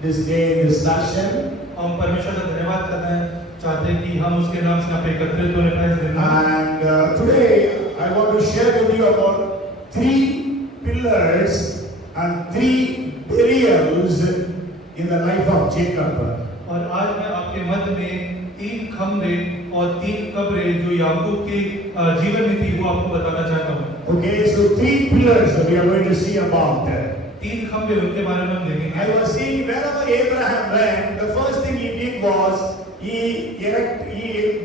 this day in this session. हम परमेश्वर का धन्यवाद करना चाहते हैं कि हम उसके नाम से यहाँ पे एकत्रित होने का इस दिन में। And today I want to share with you about 3 pillars and 3 burials in the life of Jacob. और आज मैं आपके मध्य में 3 खम्भे और 3 कब्रें जो याकूब के जीवन में थी वो आपको बताना चाहता हूँ। Okay, so 3 pillars that we are going to see about. 3 खम्भे उनके बारे में हम देखेंगे। I was seeing wherever Abraham went, the first thing he did was he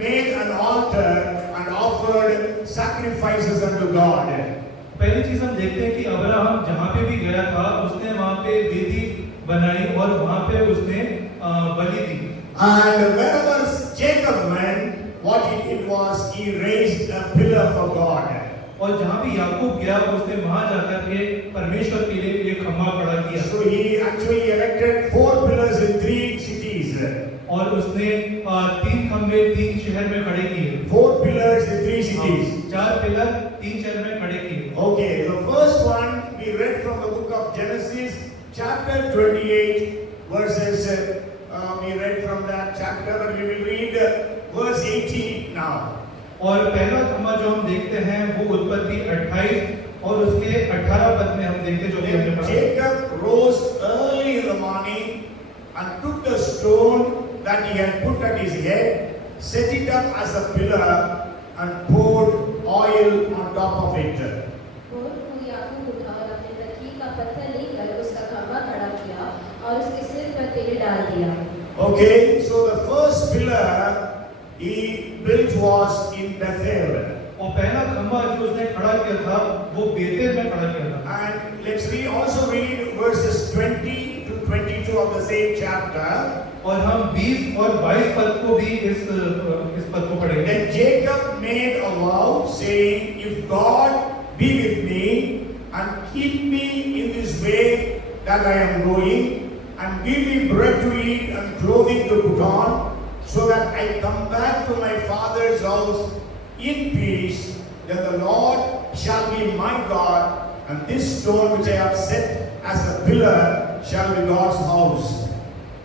made an altar and offered sacrifices unto God. पहली चीज हम देखते हैं कि अब्राहम जहाँ पे भी गया था उसने वहाँ पे वेदी बनाई और वहाँ पे उसने बलि दी। And wherever Jacob went, what he did was he raised a pillar for God. और जहाँ भी याकूब गया उसने वहाँ जाकर के परमेश्वर के लिए एक खम्भा खड़ा किया। So he actually erected 4 pillars in 3 cities. और उसने 3 खम्भे 3 शहर में खड़े किए। 4 pillars in 3 cities. 4 पिलर 3 शहर में खड़े किए। Okay, the first one we read from the book of Genesis, chapter 28, verses. We read from that chapter, but we will read verse 18 now. और पहला खम्भा जो हम देखते हैं वो उत्पत्ति 28 और उसके 18 पद में हम देखते हैं जो कि हमने पढ़ा। Jacob rose early in the morning and took the stone that he had put at his head, set it up as a pillar, and poured oil on top of it. याकूब उठा और अपने तकिए का पत्थर लेकर उसका खम्भा खड़ा किया और उसके सिर पर तेल डाल दिया। Okay, so the first pillar he built was in Bethel. और पहला खम्भा जो उसने खड़ा किया था वो बेतेल में खड़ा किया था। And let's also read verses 20 to 22 of the same chapter. और हम 20 और 22 पद को भी इस पद को पढ़ेंगे। Then Jacob made a vow, saying, "If God be with me and keep me in this way that I am going, and give me bread to eat and clothing to put on, so that I come back to my father's house in peace, then the Lord shall be my God, and this stone which I have set as a pillar shall be God's house."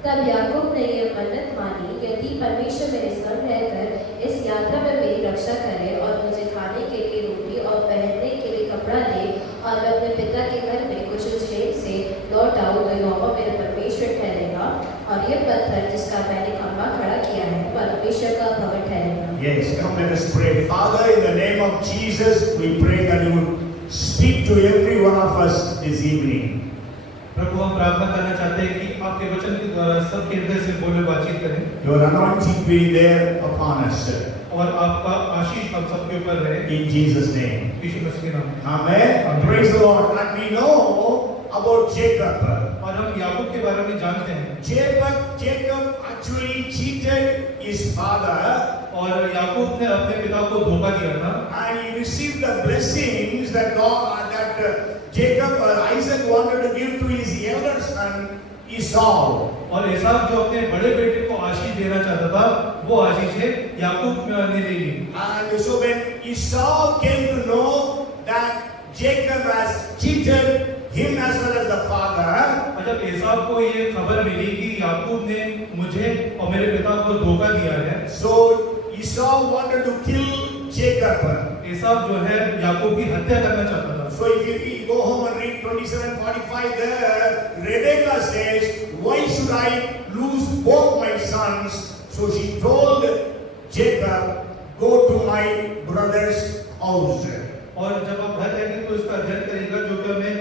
तब याकूब ने यह मन्नत मानी, यदि परमेश्वर मेरे संग रहकर इस यात्रा में मेरी रक्षा करे और मुझे खाने के लिए रोटी और पहनने के लिए कपड़ा दे और मैं अपने पिता के घर में कुछ क्षेम से लौट आऊं, तो यहोवा मेरा परमेश्वर ठहरेगा और यह पत्थर जिसका मैंने खम्भा खड़ा किया है परमेश्वर का भवन ठहरेगा। Yes, come let us pray. Father, in the name of Jesus, we pray that you would speak to every one of us this evening. प्रभु हम प्रार्थना करना चाहते हैं कि आपके वचन के द्वारा सबके हृदय से बोले बातचीत करें। Your anointing be there upon us. और आपका आशीष हम सबके ऊपर रहे। In Jesus' name. यीशु मसीह के नाम में। Amen. Praise the Lord. And we know about Jacob. और हम याकूब के बारे में जानते हैं। Jacob actually cheated his father. और याकूब ने अपने पिता को धोखा दिया था। And he received the blessings that Isaac wanted to give to his elder son Esau. और एसाव जो अपने बड़े बेटे को आशीष देना चाहता था वो आशीष याकूब ने ले ली। And so when Esau came to know that Jacob has cheated him as well as the father, जब एसाव को ये खबर मिली कि याकूब ने मुझे और मेरे पिता को धोखा दिया है, so Esau wanted to kill Jacob. एसाव जो है याकूब की हत्या करना चाहता था। So if you go home and read 27:45 there, Rebecca says, "Why should I lose both my sons?" So she told Jacob, "Go to my brother's house." और जब आप घर जाएंगे तो इसका अध्ययन करेगा जो कि हमें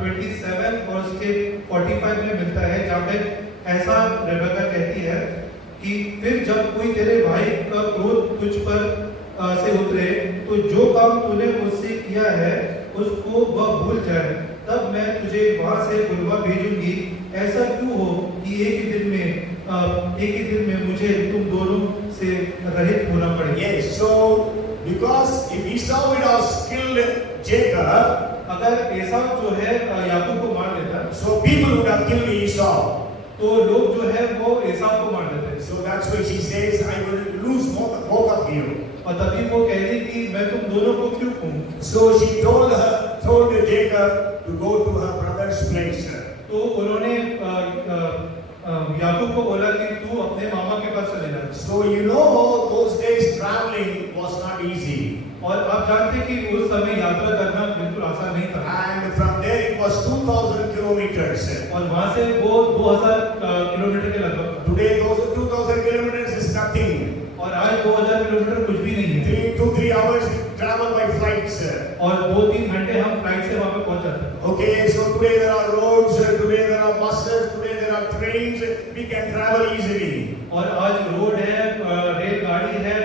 27 और उसके 45 में मिलता है, जहाँ पे ऐसा रेबेका कहती है कि फिर जब कोई तेरे भाई का क्रोध तुझ पर से उतरे तो जो काम तूने मुझसे किया है उसको वह भूल जाए, तब मैं तुझे वहां से बुलवा भेजूंगी। ऐसा क्यों हो कि एक ही दिन में मुझे तुम दोनों से रहित होना पड़े। Yes, so because if Esau would have killed Jacob, अगर एसाव जो है याकूब को मार देता, so people would have killed Esau. तो लोग जो है वो एसाव को मार देते। So that's why she says, "I will lose both of you." और तभी वो कह रही कि मैं तुम दोनों को क्यों कहूं। So she told Jacob to go to her brother's place. तो उन्होंने याकूब को बोला कि तू अपने मामा के पास चले जा। So you know those days traveling was not easy. और आप जानते हैं कि उस समय यात्रा करना बिल्कुल आसान नहीं था। And from there it was 2000 kilometers. और वहाँ से वो 2000 किलोमीटर के लगभग था। Today those 2000 kilometers is nothing. और आज 2000 किलोमीटर कुछ भी नहीं है। 2-3 hours travel by flights. और 2-3 घंटे हम फ्लाइट से वहाँ पे पहुँच जाते हैं। Okay, so today there are roads, today there are buses, today there are trains, we can travel easily. और आज रोड है, रेलगाड़ी है,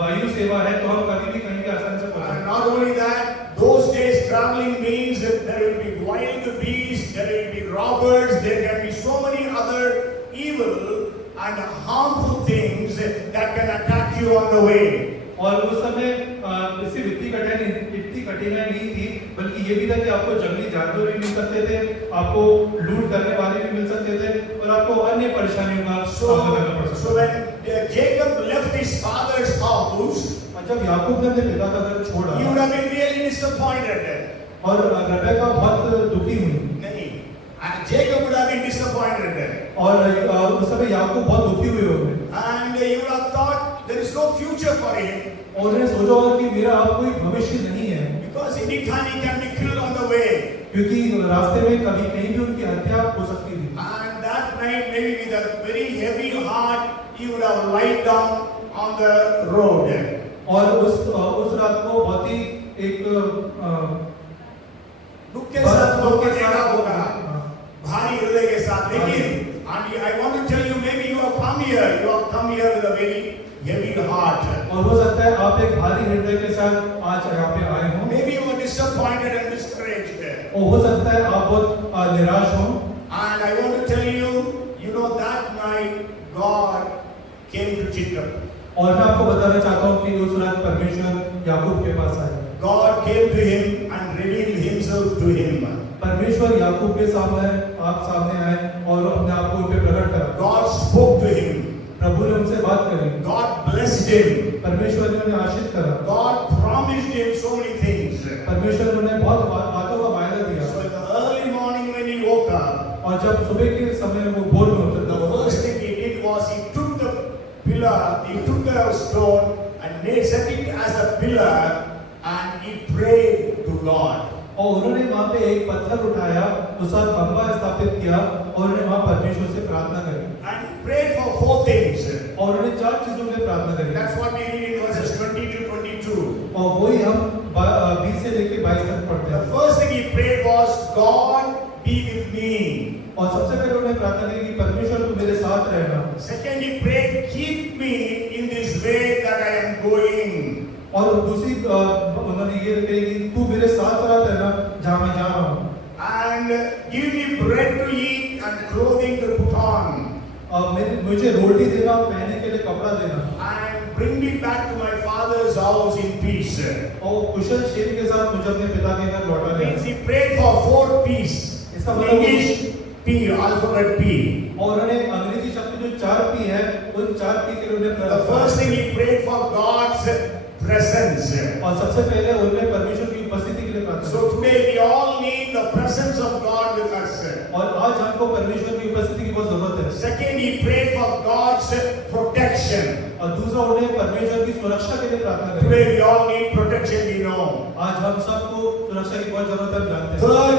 वायु सेवा है, तो हम कभी भी कहीं भी आसानी से पहुँच And सकते not only that, those days traveling means that there will be wild beasts, there will be robbers, there can be so many other evil and harmful things that can attack you on the way. और उस समय सिर्फ इतनी कठिनाई नहीं थी, बल्कि ये भी था कि आपको जंगली जानवर भी मिल सकते थे, आपको लूट करने वाले भी मिल सकते थे, और आपको अन्य परेशानियों का सामना करना पड़ सकता So when Jacob left his father's house, था। जब याकूब ने अपने पिता का घर छोड़ा, he would have been really disappointed. और रेबेका बहुत दुखी हुई, नहीं, Jacob would have been disappointed. और उस समय याकूब बहुत दुखी हुए होंगे, And he would have thought there is no future for him और उन्हें सोचा होगा कि मेरा अब कोई भविष्य नहीं है, because anytime he can be killed on the way. क्योंकि रास्ते में कभी कहीं भी उनकी हत्या हो सकती थी। And that night, maybe with a very heavy heart, he would have lied down on the road. और उस रात को बहुत ही एक दुख के साथ वो कटेगा होगा, हाँ। भारी हृदय के साथ। लेकिन and I want to tell you, maybe you have come here with a very heavy heart. और हो सकता है आप एक भारी हृदय के साथ आज यहाँ पे आए हों, Maybe you were disappointed and discouraged. और हो सकता है आप बहुत निराश हों। And I want to tell you, you know that night God came to Jacob. और मैं आपको बताना चाहता हूँ कि उस रात परमेश्वर याकूब के पास आए। God came to him and revealed himself to him. परमेश्वर याकूब के सामने आए और अपने आप को उन पे प्रकट करा। God spoke to him. प्रभु ने उनसे बात करी। God blessed him. परमेश्वर ने उन्हें आशीष करा। God promised him so many things. परमेश्वर ने उन्हें बहुत बातों का वायदा दिया। So in the early morning when he woke up, और जब सुबह के समय वो भोर में उठा, the first thing he did was he took the pillar, he took the stone and set it as a pillar and he prayed to God. और उन्होंने वहाँ पे एक पत्थर उठाया, उसका खंभा स्थापित किया और उन्होंने वहाँ परमेश्वर से प्रार्थना करी। And he prayed for 4 things. और उन्होंने 4 चीजों में प्रार्थना करी। That's what we read in verses 20 to 22. और वही हम 20 से लेकर 22 तक पढ़ते The हैं। first thing he prayed was, God be with me. और सबसे पहले उन्होंने प्रार्थना की कि परमेश्वर तू मेरे साथ रहना। Second he prayed, keep me in this way that I am going. और दूसरी उन्होंने ये कही कि तू मेरे साथ रहना जहाँ मैं जा रहा हूँ। And give me bread to eat and clothing to put on. और मुझे रोटी देना और पहनने के लिए कपड़ा देना। And bring me back to my father's house in peace. और कुशल क्षेम के साथ मुझे अपने पिता के घर लौटा Means देना। he prayed for 4 P's. इसका In मतलब English, P, alphabet P. और उन्होंने अंग्रेजी शब्द जो 4 P है, उन 4 P के लिए उन्हें The first thing he prayed for God's presence. और सबसे पहले उन्होंने परमेश्वर की उपस्थिति के लिए प्रार्थना So today we all need the presence of God with us. और आज हमको परमेश्वर की उपस्थिति की बहुत जरूरत है। Second, he prayed for God's protection. और दूसरा उन्हें परमेश्वर की सुरक्षा के लिए प्रार्थना करी। Today we all need protection, we know. आज हम सबको सुरक्षा की बहुत जरूरत है, हम जानते हैं। Third,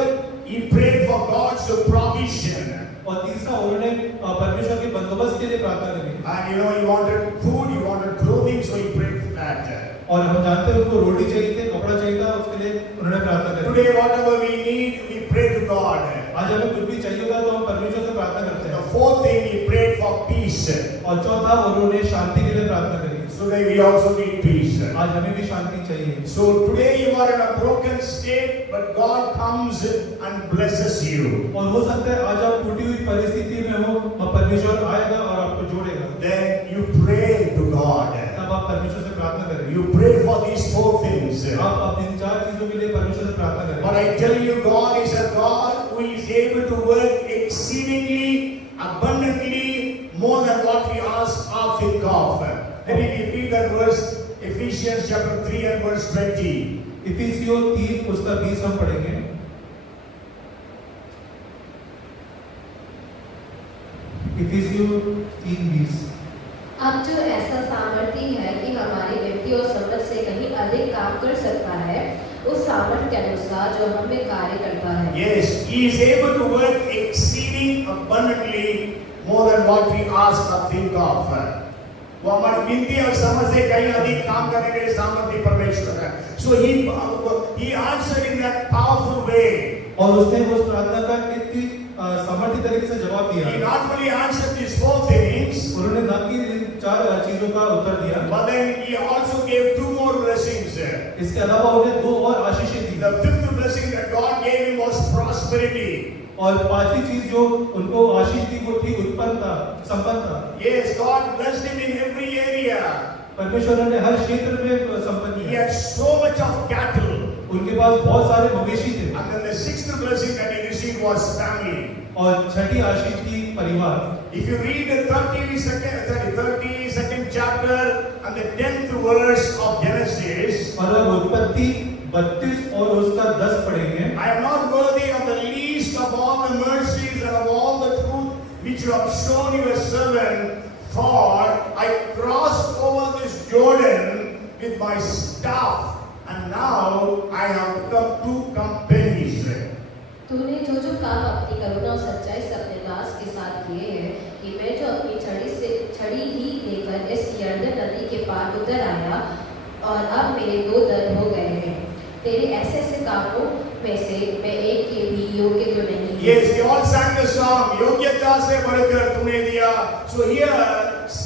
he prayed for God's provision. और तीसरा उन्होंने परमेश्वर के बंदोबस्त के लिए प्रार्थना करी। And you know, he wanted food, he wanted clothing, so he prayed for that. और हम जानते हैं उनको रोटी चाहिए थी, कपड़ा चाहिए था, उसके लिए उन्होंने प्रार्थना करी। Today, whatever we need, we pray to God. आज हमें कुछ भी चाहिए होगा तो हम परमेश्वर से प्रार्थना करते The हैं। fourth thing, he prayed for peace. और चौथा उन्होंने शांति के लिए प्रार्थना करी। Today we also need peace. आज हमें भी शांति चाहिए। So today you are in a broken state, but God comes and blesses you. और हो सकता है आज आप टूटी हुई परिस्थिति में हो, और परमेश्वर आएगा और आपको जोड़ेगा। Then you pray to God. तब आप परमेश्वर से प्रार्थना करें। You pray for these 4 things. आप अपने इन 4 चीजों के लिए परमेश्वर से प्रार्थना करें। But I tell you, God is a God who is able to work exceedingly, abundantly, more than what we ask or think of. Let me repeat that verse, Ephesians chapter 3 and verse 20. इफिसियों 3 उसका 20 हम पढ़ेंगे। इफिसियों 3:20। अब जो ऐसा सामर्थ्य है कि हमारी व्यक्ति और समझ से कहीं अधिक काम कर सकता है, उस सामर्थ्य के अनुसार जो हम में कार्य करता है। Yes, He is able to work exceeding abundantly more than what we ask or think of. वो हमारी विनती और समझ से कहीं अधिक काम करने के लिए सामर्थ्य परमेश्वर है। So he answered in that powerful way. और उसने उस प्रार्थना का इतनी सामर्थ्य तरीके से जवाब दिया। He not only answered these 4 things, उन्होंने ना कि इन 4 चीजों का उत्तर दिया, but then he also gave 2 more blessings. इसके अलावा उन्हें 2 और आशीषें दी। The 5th blessing that God gave him was prosperity. और 5वीं चीज जो उनको आशीष दी वो थी उत्पन्नता, संपन्नता। Yes, God blessed him in every area. परमेश्वर ने हर क्षेत्र में संपन्न He किया। had so much of cattle. उनके पास बहुत सारे मवेशी थे। And then the 6th blessing that he received was family. और 6ठी आशीष थी परिवार। If you read the 32nd chapter and the 10th verse of Genesis, और अब उत्पत्ति 32 और उसका 10 पढ़ेंगे। I am not worthy of the least of all the mercies and of all the truth which you have shown your servant, for I crossed over this Jordan with my staff, and now I have become 2 companies. तूने जो जो काम अपनी करुणा और सच्चाई से अपने दास के साथ किए हैं, कि मैं जो अपनी छड़ी ही लेकर इस यरदन नदी के पार उतर आया, और अब मेरे 2 दल हो गए हैं। तेरे ऐसे ऐसे कामों में से मैं एक के भी योग्य तो नहीं। Yes, they all sang the song, योग्यता से बढ़कर तूने दिया. So here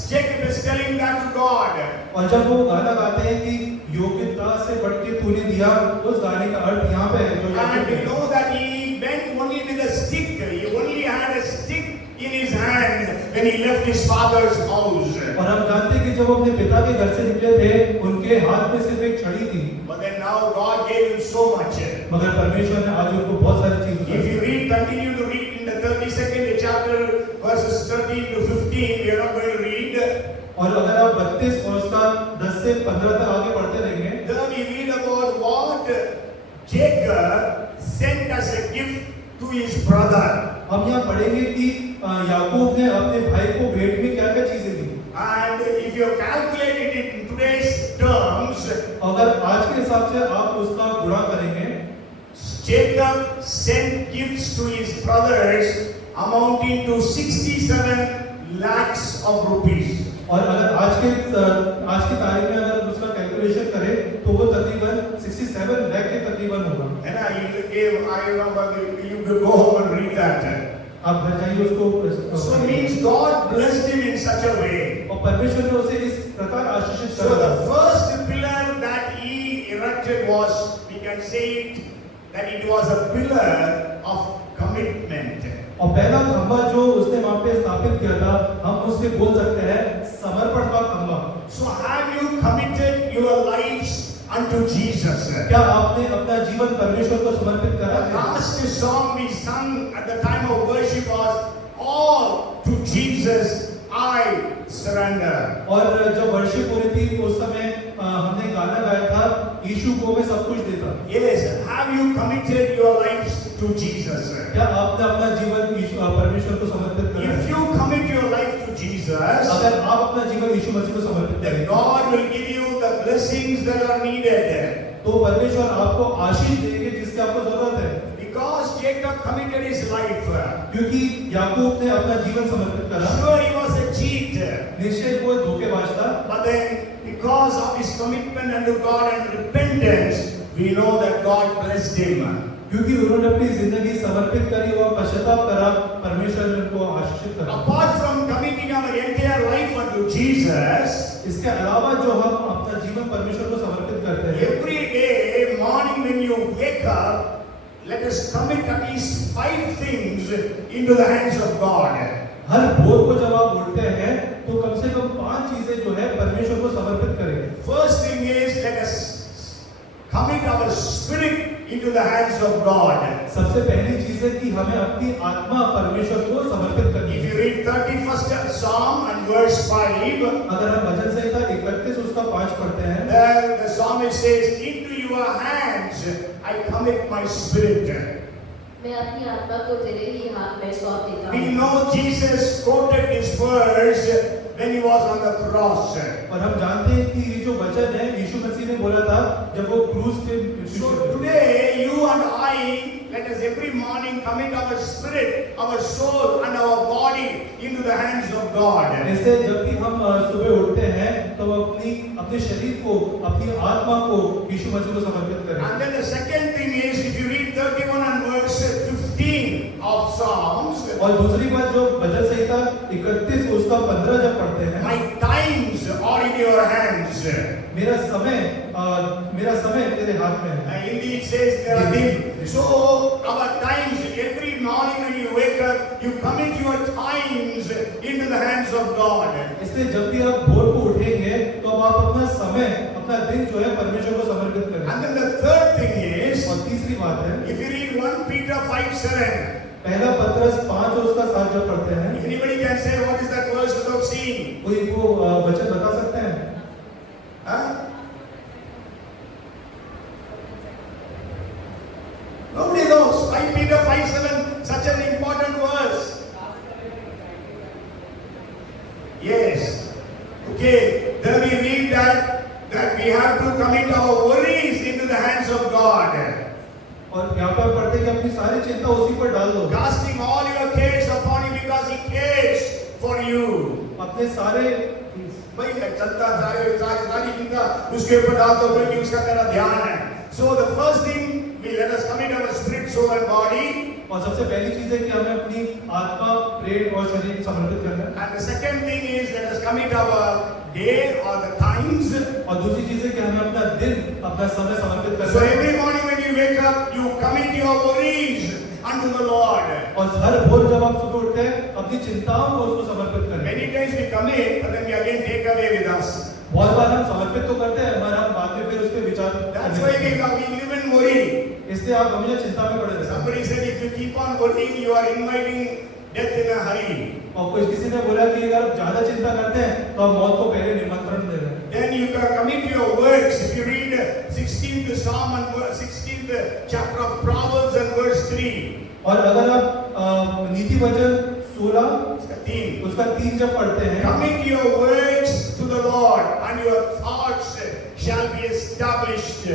Jacob is telling that to God. और जब वो गाना गाते हैं कि योग्यता से बढ़ के तूने दिया, उस गाने का अर्थ यहाँ पे है जो And we know that he went only with a stick. He only had a stick in his hand when he left his father's house. और हम जानते हैं कि जब वो अपने पिता के घर से निकले थे, उनके हाथ में सिर्फ एक छड़ी थी। But then now God gave him so much. मगर परमेश्वर ने आज उनको बहुत सारी चीजें If you read, continue to read in the 32nd chapter, verses 13 to 15, we are not going to read. और अगर आप 32 और उसका 10 से 15 तक आगे पढ़ते रहेंगे, Then we read about what Jacob sent as a gift to his brother. हम यहाँ पढ़ेंगे कि याकूब ने अपने भाई को भेंट में क्या क्या चीजें दी। And if you calculate it in today's terms, अगर आज के हिसाब से आप उसका गुणा करेंगे, Jacob sent gifts to his brothers amounting to 67 lakhs of rupees. और अगर आज की तारीख में अगर उसका कैलकुलेशन करें तो वो तकरीबन 67 लाख के तकरीबन होगा। And I remember you could go home and read that. आप घर जाइए उसको। So it means God blessed him in such a way. और परमेश्वर ने उसे इस प्रकार आशीषित So करा। the first pillar that he erected was, we can say it, that it was a pillar of commitment. और पहला खंभा जो उसने वहां पे स्थापित किया था, हम उससे बोल सकते हैं समर्पण का खंभा। So have you committed your lives unto Jesus? क्या आपने अपना जीवन परमेश्वर को समर्पित करा The है? last song we sung at the time of worship was, all to Jesus I surrender. और जब वर्शिप हो रही थी उस समय हमने गाना गाया था, यीशु को मैं सब कुछ देता। Yes, have you committed your lives to Jesus? क्या आपने अपना जीवन परमेश्वर को समर्पित करा है? If you commit your life to Jesus, अगर आप अपना जीवन यीशु मसीह को समर्पित then करें, God will give you the blessings that are needed. तो परमेश्वर आपको आशीष देंगे जिसकी आपको जरूरत है। Because Jacob committed his life. क्योंकि याकूब ने अपना जीवन समर्पित करा। Sure, he was a cheat. निश्चय वो धोखेबाज था, But then, because of his commitment unto God and repentance, we know that God blessed him. क्योंकि उन्होंने अपनी जिंदगी समर्पित करी और पश्चाताप करा, परमेश्वर ने उनको आशीषित करा। Apart from committing our entire life unto Jesus, इसके अलावा जो हम अपना जीवन परमेश्वर को समर्पित करते हैं, every day, morning when you wake up, let us commit at least 5 things into the hands of God. हर भोर को जब आप उठते हैं तो कम से कम 5 चीजें जो है परमेश्वर को समर्पित करें। First thing is, let us commit our spirit into the hands of God. सबसे पहली चीज है कि हमें अपनी आत्मा परमेश्वर को समर्पित करनी If है। you read 31st Psalm and verse 5, अगर हम भजन संहिता 31 उसका 5 पढ़ते हैं, there the psalmist says, into your hands I commit my spirit. मैं अपनी आत्मा को तेरे ही हाथ में सौंप देता We हूँ। know Jesus quoted this verse when he was on the cross. और हम जानते हैं कि ये जो वचन है यीशु मसीह ने बोला था जब वो क्रूस पे So today, you and I, let us every morning commit our spirit, our soul, and our body into the hands of God. इसलिए जब भी हम सुबह उठते हैं तो अपने शरीर को अपनी आत्मा को यीशु मसीह को समर्पित करें। And then the second thing is, if you read 31 and verse 15 of Psalms, और दूसरी बात जो भजन संहिता 31 उसका 15 जब पढ़ते हैं, my times are in your hands. मेरा समय तेरे हाथ में है। Hindi it says there are things. So our times, every morning when you wake up, you commit your times into the hands of God. इसलिए जब भी आप भोर को उठेंगे तो अब आप अपना समय अपना दिन जो है परमेश्वर को समर्पित करें। And then the third thing is, और तीसरी बात है, if you read 1 Peter 5:7, पहला पत्रस 5 और उसका 7 जब पढ़ते हैं, anybody can say what is that verse without seeing? कोई वो वचन बता सकते हैं? Huh? Nobody knows. 5 Peter 5:7, such an important verse. Yes. Okay. Then we read that we have to commit our worries into the hands of God. और यहाँ पर पढ़ते हैं कि अपनी सारी चिंता उसी पर डाल दो। Casting all your cares upon him because he cares for you. अपने सारे भाई चलता सारी चिंता उसके ऊपर डाल दो क्योंकि उसका तेरा ध्यान है। So the first thing, we let us commit our spirit, soul and body. और सबसे पहली चीज है कि हमें अपनी आत्मा, प्रेम और शरीर समर्पित करना है। And the second thing is let us commit our day or the times. और दूसरी चीज है कि हमें अपना दिन, अपना समय समर्पित So करना है। every morning when you wake up, you commit your worries unto the Lord. और हर भोर जब आप सुबह उठते हैं अपनी चिंताओं को उसको समर्पित करें। Many times we commit, but then we again take away with us. बहुत बार हम समर्पित तो करते हैं मगर हम बाद में फिर उस पर विचार That's why we live in worry. इसलिए आप हमेशा चिंता में पड़े रहते हैं। Somebody said if you keep on worrying, you are inviting death in a hurry. और कुछ किसी ने बोला कि अगर आप ज्यादा चिंता करते हैं तो आप मौत को पहले निमंत्रण दे रहे हैं। Then you can commit your works. If you read 16th Psalm and 16th chapter of Proverbs and verse 3. और अगर आप नीति वचन 16 उसका 3 जब पढ़ते हैं, Commit your works to the Lord and your thoughts shall be established.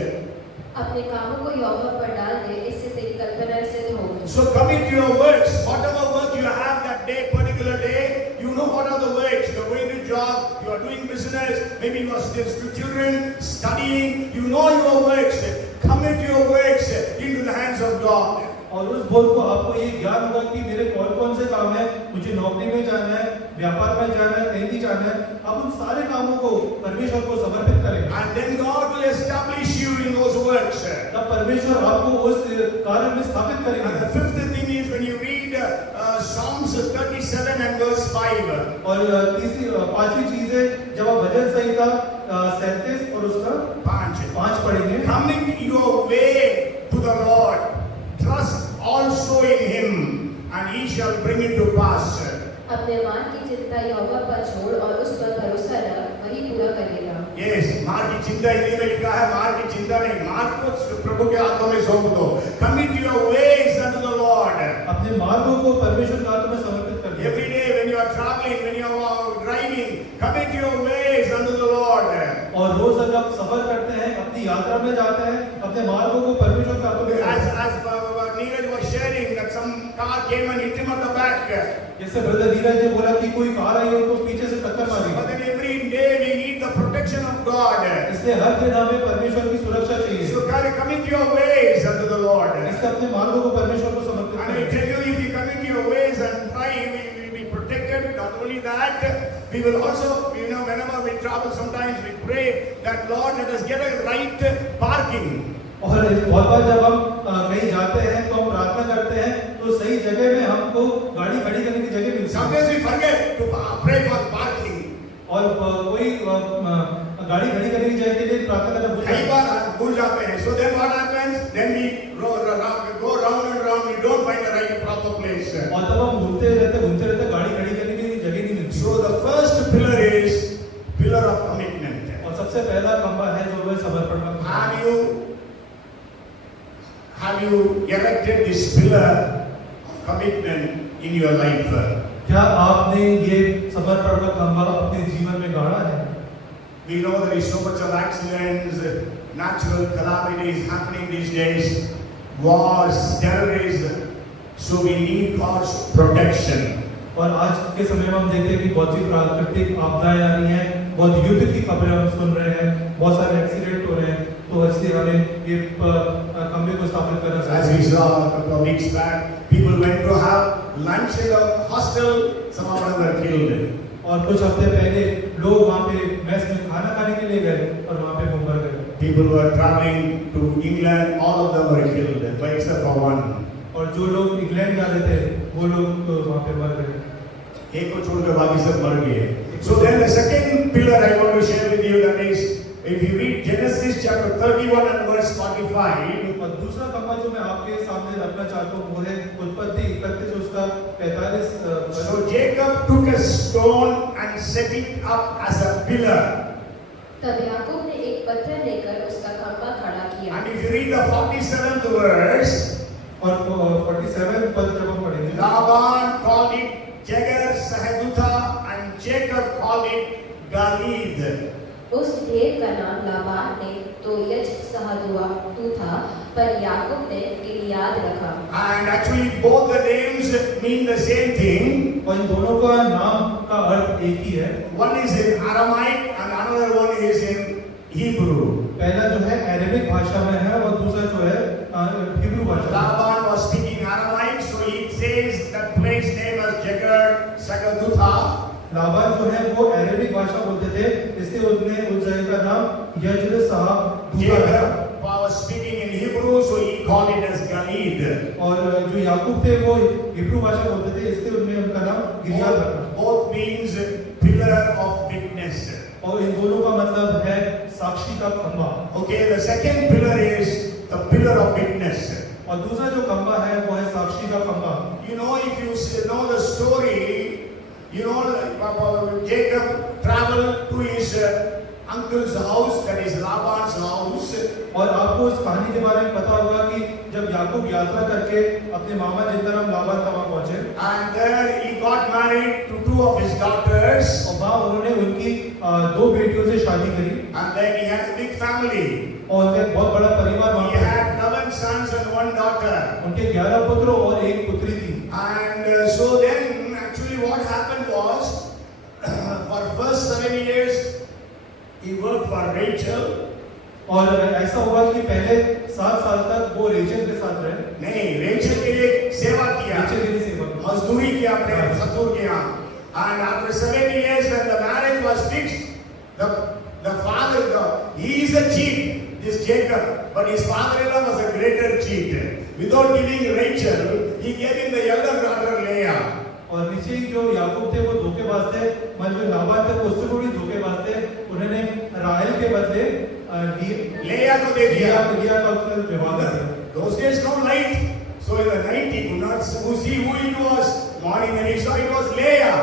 अपने कामों को यहोवा पर डाल दे, इससे तेरी कल्पना सिद्ध होगी। So commit your works. Whatever work you have that day, particular day, you know what are the works. You are going to job, you are doing business, maybe you are still children, studying. You know your works. Commit your works into the hands of God. और उस भोर को आपको ये ज्ञान होगा कि मेरे कौन कौन से काम है, मुझे नौकरी में जाना है, व्यापार में जाना है, कहीं भी जाना है। अब उन सारे कामों को परमेश्वर को समर्पित करें। And then God will establish you in those works. तब परमेश्वर आपको उस कार्य में स्थापित And करेंगे। the fifth thing is when you read Psalms 37 and verse 5. और पांचवी चीज है जब आप भजन संहिता 37 और उसका 5 पढ़ेंगे। Commit your way to the Lord. Trust also in Him, and He shall bring it to pass. अपने मार्ग की चिंता यहोवा पर छोड़ और उस पर भरोसा रख, वही पूरा करेगा। Yes, मार्ग की चिंता हिंदी में लिखा है, मार्ग की चिंता नहीं, मार्ग को प्रभु के हाथों में सौंप दो। Commit your ways unto the Lord. अपने मार्गों को परमेश्वर के हाथों में समर्पित कर दो। Every day when you are traveling, when you are driving, commit your ways unto the Lord. और रोज अगर आप सफर करते हैं, अपनी यात्रा में जाते हैं, अपने मार्गों को परमेश्वर के हाथों में As Neeraj was sharing that some car came and hit him at the back. जैसे ब्रदर नीरज ने बोला कि कोई कार आई और उनको पीछे से टक्कर मारी। But then every day we need the protection of God. इसलिए हर दिन हमें परमेश्वर की सुरक्षा चाहिए। So commit your ways unto the Lord. इसलिए अपने मार्गों को परमेश्वर को समर्पित And I करें। tell you, if you commit your ways and try, we will be protected. Not only that, we will also, whenever we travel, sometimes we pray that Lord, let us get a right parking. और बहुत बार जब हम कहीं जाते हैं तो हम प्रार्थना करते हैं तो सही जगह में हमको गाड़ी खड़ी करने की जगह मिलती है। Sometimes we forget to pray for parking. और कोई गाड़ी खड़ी करने की जगह के लिए प्रार्थना करना कई बार भूल जाते हैं. So then what happens? Then we go round and round. We don't find the right proper place. और तब हम घूमते रहते गाड़ी खड़ी करने की जगह नहीं मिलती। So the first pillar is pillar of commitment. और सबसे पहला खंभा है जो है समर्पण का। have you erected this pillar of commitment in your life? क्या आपने ये समर्पण का खंभा अपने जीवन में गाड़ा है? We know there is so much of accidents, natural calamities happening these days, wars, terrorism. So we need God's protection. और आज के समय में हम देखते हैं कि बहुत सी प्राकृतिक आपदाएं आ रही हैं, बहुत युद्ध की खबरें हम सुन रहे हैं, बहुत सारे एक्सीडेंट हो रहे हैं, तो इसलिए हमें ये खंभे को स्थापित करना As we चाहिए। saw a couple of weeks back, people went to have lunch in the hostel, some of them were killed. और कुछ हफ्ते पहले लोग वहाँ पे मेस में खाना खाने के लिए गए और वहाँ पे मर गए। People were traveling to England, all of them were killed, except for one. और जो लोग इंग्लैंड जा रहे थे, वो लोग तो वहाँ पे मर गए। एक को छोड़कर बाकी सब मर गए। So then the second pillar I want to share with you, that is, if you read Genesis chapter 31 and verse 45, और दूसरा खंभा जो मैं आपके सामने रखना चाहता हूँ वो है उत्पत्ति 31 उसका 45। so Jacob took a stone and set it up as a pillar. तब याकूब ने एक पत्थर लेकर उसका खंभा खड़ा किया। And if you read the 47th verse, और 47 पद जब हम पढ़ेंगे, Laban called it Jegar Sahadutha and Jacob called it Galid. उस ढेर का नाम लाबान ने तो यज सहदुआ तू था, पर याकूब ने गिलियाद रखा। And actually both the names mean the same thing. और इन दोनों का नाम का अर्थ एक ही है। One is in Aramaic and another one is in Hebrew. पहला जो है अरेबिक भाषा में है और दूसरा जो है हिब्रू भाषा में। Laban was speaking Aramaic, so it says that place name was Jegar Sahadutha. Laban जो है वो अरेबिक भाषा बोलते थे, इसलिए उसने उस जगह का नाम यज्र साहब Jacob was speaking in Hebrew, so he called it as Galid. और जो याकूब थे वो हिब्रू भाषा बोलते थे, इसलिए उन्होंने उनका नाम गिलियाद रखा। Both means pillar of witness. और इन दोनों का मतलब है साक्षी का खंभा। Okay, the second pillar is the pillar of witness. और दूसरा जो खंभा है वो है साक्षी का खंभा। You know, if you know the story, you know, Jacob traveled to his uncle's house, that is Laban's house. और आपको उस कहानी के बारे में पता होगा कि जब याकूब यात्रा करके अपने मामा जिनका नाम लाबान था वहाँ पहुँचे, And there he got married to two of his daughters. और वहाँ उन्होंने उनकी दो बेटियों से शादी करी And then he had a big family. और उनका एक बहुत बड़ा परिवार वहाँ He पे had 11 sons and one daughter. उनके 11 पुत्र और एक पुत्री थी। And so then actually what happened was for first 7 years he worked for Rachel. और ऐसा हुआ कि पहले 7 साल तक वो रेचल के साथ रहे। नहीं, रेचल के लिए सेवा किया, रेचल के लिए सेवा की। मजदूरी किया अपने ससुर के यहाँ। And after 7 years when the marriage was fixed, the father, he is a cheat, this Jacob, but his father-in-law was a greater cheat. Without giving Rachel, he gave him the younger daughter Leah. और नीचे जो याकूब थे वो धोखेबाज थे, मतलब जो लाबान थे वो उससे भी धोखेबाज थे। उन्होंने राहेल के बदले लेया को दे दिया। लिया का उसने विवाह कर दिया। Those days no light, so in the night he could not see who it was. Morning when he saw it was Leah.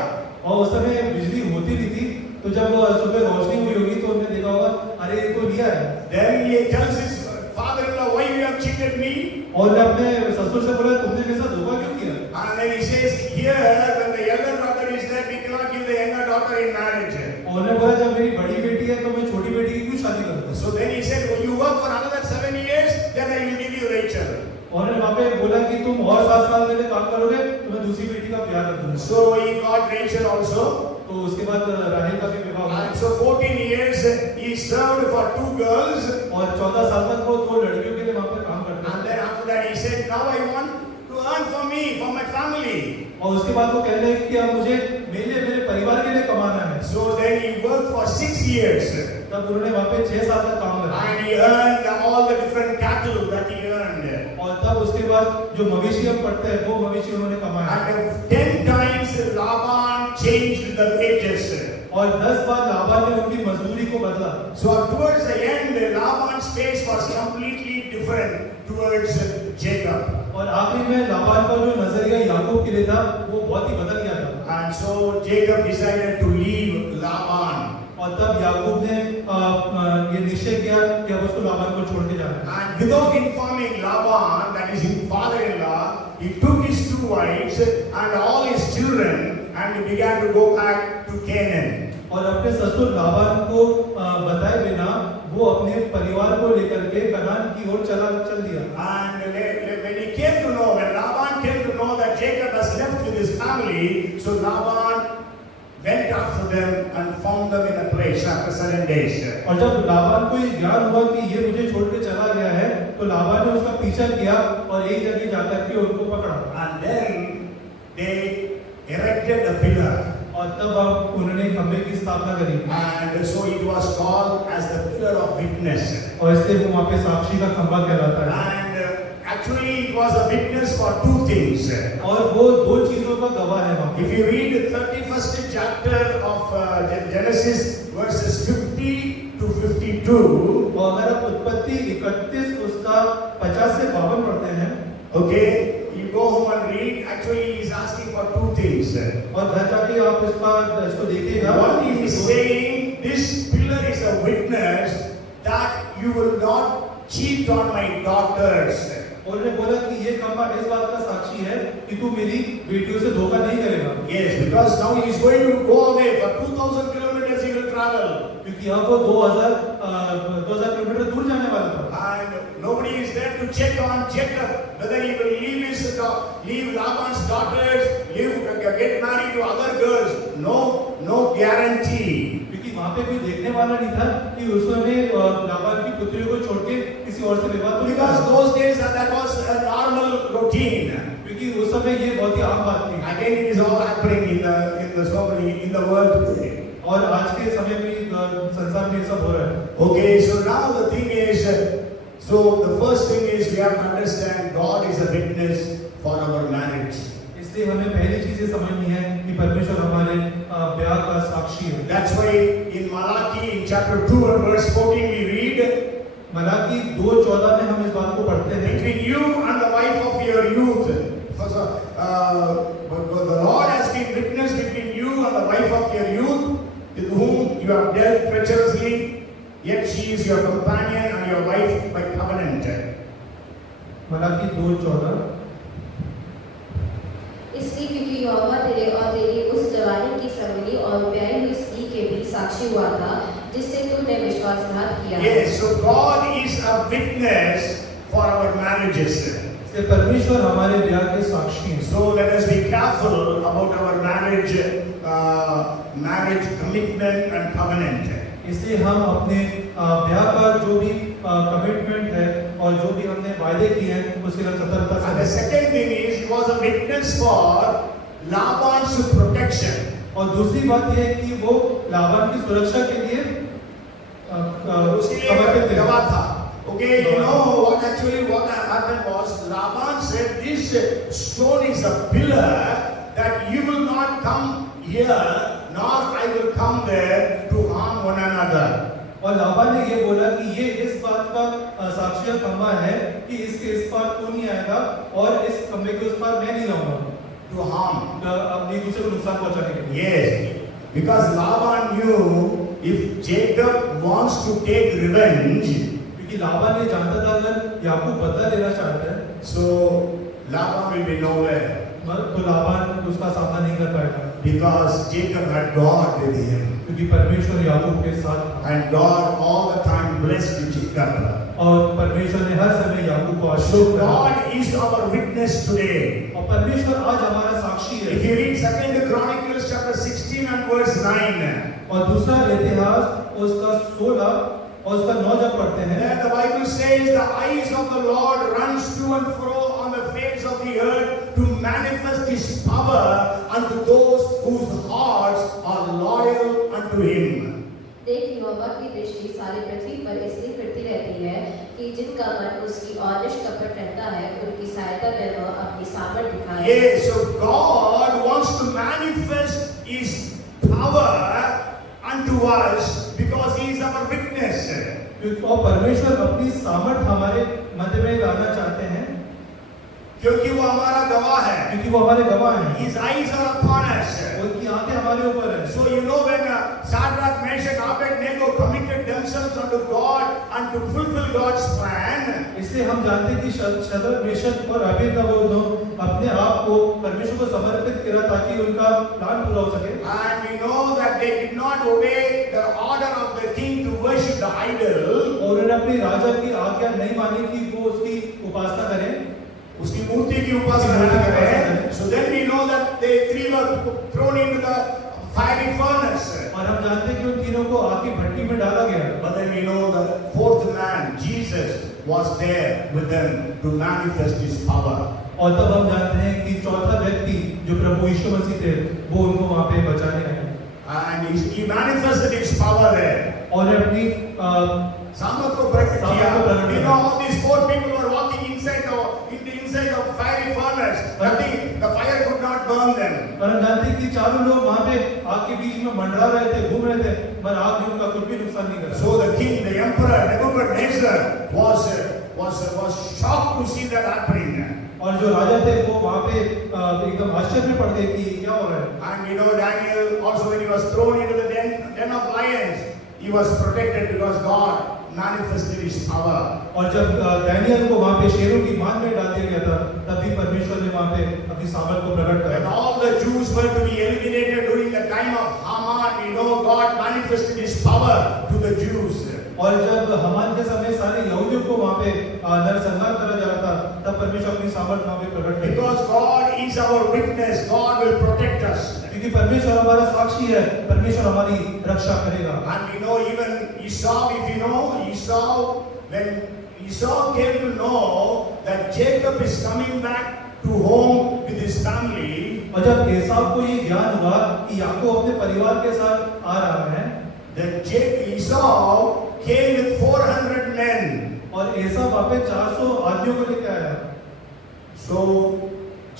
और उस समय बिजली होती नहीं थी, तो जब सुबह रोशनी हुई होगी तो उन्होंने देखा होगा, अरे ये तो लिया है। Then he tells his father-in-law, why you have cheated me? और उन्होंने अपने ससुर से बोला, तुमने मेरे साथ धोखा क्यों किया? And then he says, here when the younger daughter is there, we cannot give the younger daughter in marriage. और उन्होंने बोला, जब मेरी बड़ी बेटी है तो मैं छोटी बेटी की क्यों शादी करूँ? So then he said, well, you work for another 7 years, then I will give you Rachel. उन्होंने वहाँ पे बोला कि तुम और 7 साल मेरे काम करोगे तो मैं दूसरी बेटी का ब्याह कर दूंगा। So he got Rachel also. तो उसके बाद राहेल का भी विवाह हुआ। And so 14 years he served for 2 girls. और 14 साल तक वो 2 लड़कियों के लिए वहाँ पे काम करते And हैं। then after that he said, now I want to earn for me, for my family. और उसके बाद वो कहते हैं कि अब मुझे मेरे परिवार के लिए कमाना है। So then he worked for 6 years. तब उन्होंने वहाँ पे 6 साल तक काम करा। And he earned all the different cattle that he earned. और तब उसके बाद जो मवेशी हम पढ़ते हैं वो मवेशी उन्होंने कमाया। And 10 times Laban changed the wages. और 10 बार लाबान ने उनकी मजदूरी को बदला। So towards the end, Laban's face was completely different towards Jacob. और आखिरी में लाबान का जो नजरिया याकूब के लिए था वो बहुत ही बदल गया था। And so Jacob decided to leave Laban. और तब याकूब ने ये निश्चय किया कि अब उसको लाबान को छोड़ के जाना है। And And without informing Laban, that is his father-in-law, he took his 2 wives and all his children and he began to go back to Canaan. और अपने ससुर लाबान को बताए बिना वो अपने परिवार को लेकर के कनान की ओर चल दिया। And when he came to know, when Laban came to know that Jacob has left with his family, so Laban went after them and found them in a place after 7 days. और जब लाबान को ये ज्ञान हुआ कि ये मुझे छोड़ के चला गया है, तो लाबान ने उसका पीछा किया और एक जगह जाकर के उनको पकड़ा। And then they erected a pillar. और तब उन्होंने खंबे की स्थापना करी। And so it was called as the pillar of witness. और इसलिए वो वहाँ पे साक्षी का खंबा कहलाता है। And actually it was a witness for 2 things. और वो 2 चीजों का गवाह है वहाँ पे। If you read the 31st chapter of Genesis verses 50 to 52, और अगर आप उत्पत्ति 31 उसका 50 से 52 पढ़ते हैं, okay, you go home and read. Actually, he is asking for 2 things. और घर जाके आप इसको देखिएगा। What he is saying, this pillar is a witness that you will not cheat on my daughters. और उन्होंने बोला कि ये खंबा इस बात का साक्षी है कि तू मेरी बेटियों से धोखा नहीं करेगा। Yes, because now he is going to go away for 2000 kilometers. He will travel. क्योंकि अब वो 2000 किलोमीटर दूर जाने वाला था। And nobody is there to check on Jacob whether he will leave Laban's daughters, get married to other girls. No guarantee. क्योंकि वहाँ पे कोई देखने वाला नहीं था कि उसने लाबान की पुत्रियों को छोड़ के किसी और से विवाह तो नहीं Because करा। those days that was a normal routine. क्योंकि उस समय ये बहुत ही आम बात थी। Again, it is all happening in the world today. और आज के समय में संसार में ये सब हो रहा है। Okay, so now the thing is, so the first thing is we have to understand God is a witness for our marriage. इसलिए हमें पहली चीज ये समझनी है कि परमेश्वर हमारे ब्याह का साक्षी है। That's why in Malachi in chapter 2 and verse 14 we read, Malachi 2:14 में हम इस बात को पढ़ते हैं। between you and the wife of your youth, the Lord has been witness between you and the wife of your youth, with whom you have dealt treacherously, yet she is your companion and your wife by covenant. Malachi 2:14 इसलिए क्योंकि यहोवा तेरे और तेरी उस जवानी की संगनी और ब्याही हुई स्त्री के बीच साक्षी हुआ था जिससे तूने विश्वासघात किया। Yes, so God is a witness for our marriages. इसलिए परमेश्वर हमारे ब्याह के साक्षी हैं। So let us be careful about our marriage commitment and covenant. इसलिए हम अपने ब्याह का जो भी कमिटमेंट है और जो भी हमने वायदे किए हैं उसके लिए सतर्कता से And the second thing is, he was a witness for Laban's protection. और दूसरी बात यह है कि वो लाबान की सुरक्षा के लिए उसके लिए समर्पित थे। गवाह था। Okay, you know what happened was, Laban said, this stone is a pillar that you will not come here, nor I will come there to harm one another. और लाबान ने ये बोला कि ये इस बात का साक्षी खंबा है कि इसके इस पार तू नहीं आएगा और इस खंबे के उस पार मैं नहीं रहूंगा To harm. अपनी दूसरे को नुकसान पहुंचाने के लिए। Yes, because Laban knew if Jacob wants to take revenge, क्योंकि लाबान ये जानता था अगर याकूब बदला लेना चाहता है so Laban will be nowhere. तो लाबान उसका सामना नहीं कर पाएगा Because Jacob had God with him. क्योंकि परमेश्वर याकूब के साथ था। And God all the time blessed Jacob. और परमेश्वर ने हर समय याकूब को So आशीष दिया। God is our witness today. और परमेश्वर आज हमारा साक्षी है। If you read 2 Chronicles chapter 16 and verse 9, और दूसरा इतिहास उसका 16 और उसका 9 जब पढ़ते हैं, there the Bible says the eyes of the Lord runs to and fro on the face of the earth to manifest His power unto those whose hearts are loyal unto Him. देख यहोवा की दृष्टि सारी पृथ्वी पर इसलिए फिरती रहती है कि जिनका मन उसकी और निष्कपट रहता है उनकी सहायता में वह अपनी सामर्थ दिखाए। Yes, so God wants to manifest His power unto us because He is our witness. और परमेश्वर अपनी सामर्थ हमारे मध्य में लाना चाहते हैं क्योंकि वो हमारा गवाह है। क्योंकि वो हमारे गवाह हैं। His eyes are upon us. उनकी आंखें हमारे ऊपर हैं। So you know when Shadrach, Meshach, Abednego committed themselves unto God and to fulfill God's plan. इसलिए इससे हम जानते हैं कि शद्रक मेशक और अबेदनगो अपने आप को परमेश्वर को समर्पित किया ताकि उनका प्लान पूरा हो सके। And we know that they did not obey the order of the king to worship the idol. और उन्होंने अपनी राजा की आज्ञा नहीं मानी कि वो उसकी उपासना करें, उसकी मूर्ति की उपासना न करें। So then we know that they three were thrown into the fiery furnace. और हम जानते हैं कि उन तीनों को आग की भट्टी में डाला गया। But then we know the fourth man, Jesus, was there with them to manifest his power. और तब हम जानते हैं कि चौथा व्यक्ति जो प्रभु यीशु मसीह थे वो उनको वहां पे बचाने आए। And he manifested his power there. और अपनी सामर्थ को प्रकट किया। सामर्थ को प्रकट You किया। know, all these four people were walking inside the fiery furnace. Nothing, the fire could not burn them. और हम जानते हैं कि चारों लोग वहां पे आग के बीच में मंडरा रहे थे, घूम रहे थे, पर आग ने उनका कुछ भी नुकसान नहीं करा। So the king, the emperor Nebuchadnezzar was shocked to see that happening. और जो राजा थे वो वहां पे एकदम आश्चर्य में पड़ गए कि क्या हो रहा है। And we know Daniel also, when he was thrown into the den of lions, he was protected because God manifested his power. और जब दानियल को वहां पे शेरों की मान में डाल दिया गया था, तब भी परमेश्वर ने वहां पे अपनी सामर्थ को प्रकट When किया। all the Jews were to be eliminated during the time of Haman, we know God manifested his power to the Jews. और जब हमान के समय सारे यहूदियों को वहां पे नरसंहार करा जा रहा था, तब परमेश्वर अपनी सामर्थ वहां पे प्रकट किया। Because God is our witness, God will protect us. क्योंकि परमेश्वर हमारा साक्षी है, परमेश्वर हमारी रक्षा करेगा। And we know even Esau, if you know, when Esau came to know that Jacob is coming back to home with his family, और जब एसाव को ये ज्ञान हुआ कि याकूब अपने परिवार के साथ आ रहा है, then Esau came with 400 men. और एसाव वहां पे 400 आदमियों को लेकर आया, So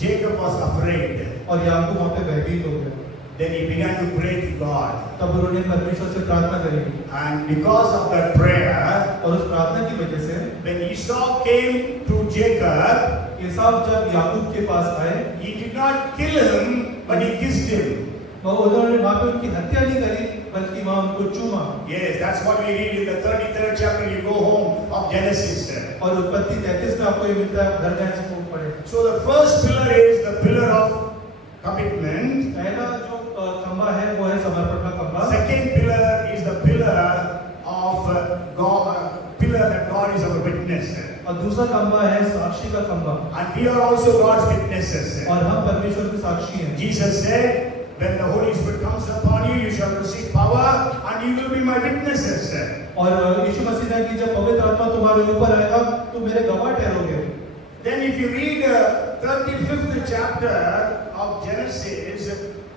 Jacob was afraid. और याकूब वहां पे भयभीत हो गया। Then he began to pray to God. तब उन्होंने परमेश्वर से प्रार्थना करी, And because of that prayer, और उस प्रार्थना की वजह से when Esau came to Jacob, एसाव जब याकूब के पास आए, he did not kill him, but he kissed him. उन्होंने वहां पे उनकी हत्या नहीं करी, बल्कि वहां उनको चूमा। Yes, that's what we read in the 33rd chapter. You go home of Genesis. और उत्पत्ति 33 में आपको ये मिलता है, घर जाए इसको पढ़े। So the first pillar is the pillar of commitment. पहला जो खंबा है वो है समर्पण का खंबा। Second pillar is the pillar of God, pillar that God is our witness. और दूसरा खंबा है साक्षी का खंबा, And we are also God's witnesses. और हम परमेश्वर के साक्षी हैं। Jesus said, when the Holy Spirit comes upon you, you shall receive power and you will be my witnesses. और यीशु मसीह ने कि जब पवित्र आत्मा तुम्हारे ऊपर आएगा तो मेरे गवाह ठहरोगे। Then if you read 35th chapter of Genesis,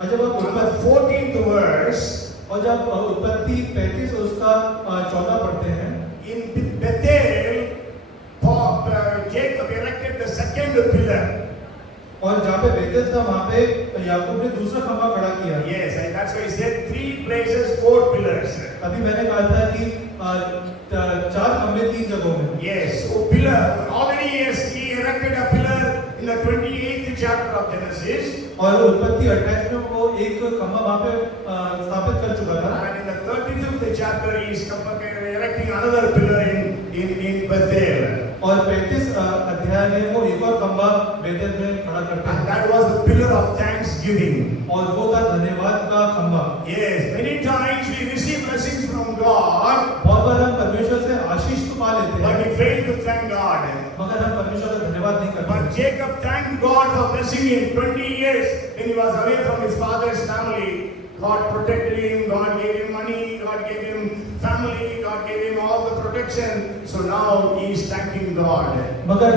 और जब आप from the 14th verse, और जब उत्पत्ति 35 उसका 14 पढ़ते हैं, in Bethel, Jacob erected the second pillar. और जहाँ पे बेतेल था वहाँ पे याकूब ने दूसरा खंबा खड़ा किया। Yes, and that's why he said 3 places, 4 pillars. अभी मैंने कहा था कि 4 खंबे 3 जगहों में। Yes, so pillar, already he erected a pillar in the 28th chapter of Genesis. और उत्पत्ति 28 में वो एक खंबा वहाँ पे स्थापित कर चुका था। And in the 35th chapter he is erecting another pillar in Bethel. और 35 अध्याय में वो एक और खंबा बेतेल में खड़ा करता And है, that was the pillar of thanksgiving. और वो था धन्यवाद का खंबा। Yes, many times we receive blessings from God, बहुत बार हम परमेश्वर से आशीष तो पा लेते but हैं, we fail to thank God. मगर हम परमेश्वर का धन्यवाद नहीं करते। But Jacob thanked God for blessing him 20 years when he was away from his father's family. God protected him, God gave him money, God gave him family, God gave him all the protection. So now he is thanking God. मगर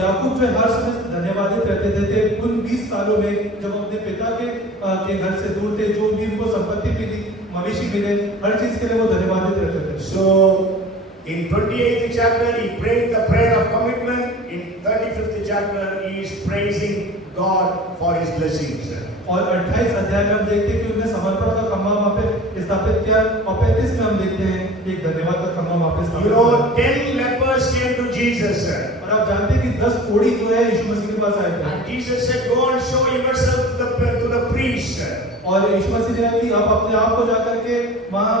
याकूब जो हर समय धन्यवादित रहते थे उन 20 सालों में जब अपने पिता के घर से दूर थे, जो भी उनको संपत्ति मिली, मवेशी मिले, हर चीज के लिए वो धन्यवादित रहते थे। So in 28th chapter he prayed the prayer of commitment. In 35th chapter he is praising God for his blessings. और 28 अध्याय में हम देखते हैं कि उन्होंने समर्पण का खंबा वहाँ पे स्थापित किया, और 35 में हम देखते हैं एक धन्यवाद का खंबा वहाँ पे You स्थापित know, किया। 10 lepers came to Jesus. और आप जानते हैं कि 10 कोढ़ी जो है यीशु मसीह के पास आए थे, And Jesus said, go and show yourself to the priest. और यीशु मसीह ने कहा कि आप अपने आप को जाकर के वहाँ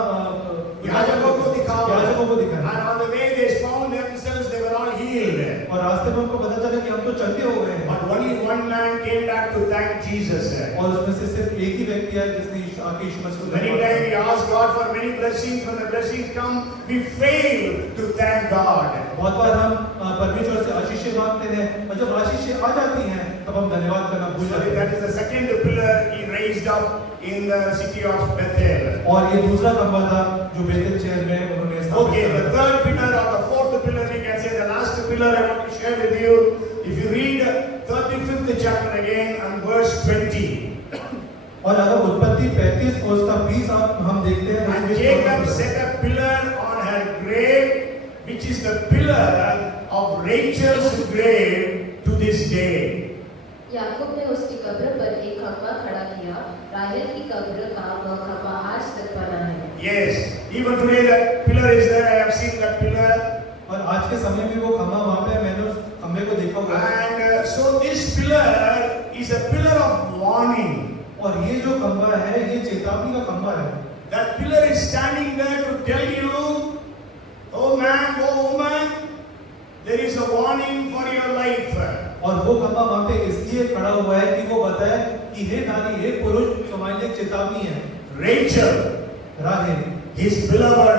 याजकों को दिखाओ। याजकों को दिखाएं। And on the way they found themselves, they were all healed. रास्ते में उनको पता चला कि हम तो चलते हो गए हैं, But only one man came back to thank Jesus. और उसमें से सिर्फ एक ही व्यक्ति है जिसने आके यीशु मसीह को Many धन्यवाद times we दिया। ask God for many blessings. When the blessings come, we fail to thank God. बहुत बार हम परमेश्वर से आशीषें मांगते हैं, और जब आशीषें आ जाती हैं तब हम धन्यवाद करना भूल So जाते that हैं। is the second pillar he raised up in the city of Bethel. और ये दूसरा खंभा था जो बेतेल शहर में उन्होंने स्थापित Okay, the किया। third pillar or the fourth pillar, we can say the last pillar I want to share with you. If you read 35th chapter again and verse 20. और अगर उत्पत्ति 35 और उसका 20 हम देखते हैं, And उसमें Jacob set a pillar on her grave, which is the pillar of Rachel's grave to this day. याकूब ने उसकी कब्र पर एक खंभा खड़ा किया, राहेल की कब्र का वह खंभा आज तक बना है। Yes, even today that pillar is there. I have seen that pillar. और आज के समय में वो खंभा वहाँ पे, मैंने उस खंभे को देखा हुआ है। And so this pillar is a pillar of warning. और ये जो खंभा है ये चेतावनी का खंभा है। That pillar is standing there to tell you, oh man, oh woman, there is a warning for your life. और वो खंभा वहाँ पे इसलिए खड़ा हुआ है कि वो बताए कि हे नारी, हे पुरुष, तुम्हारे लिए चेतावनी है। Rachel, राहेल, his beloved,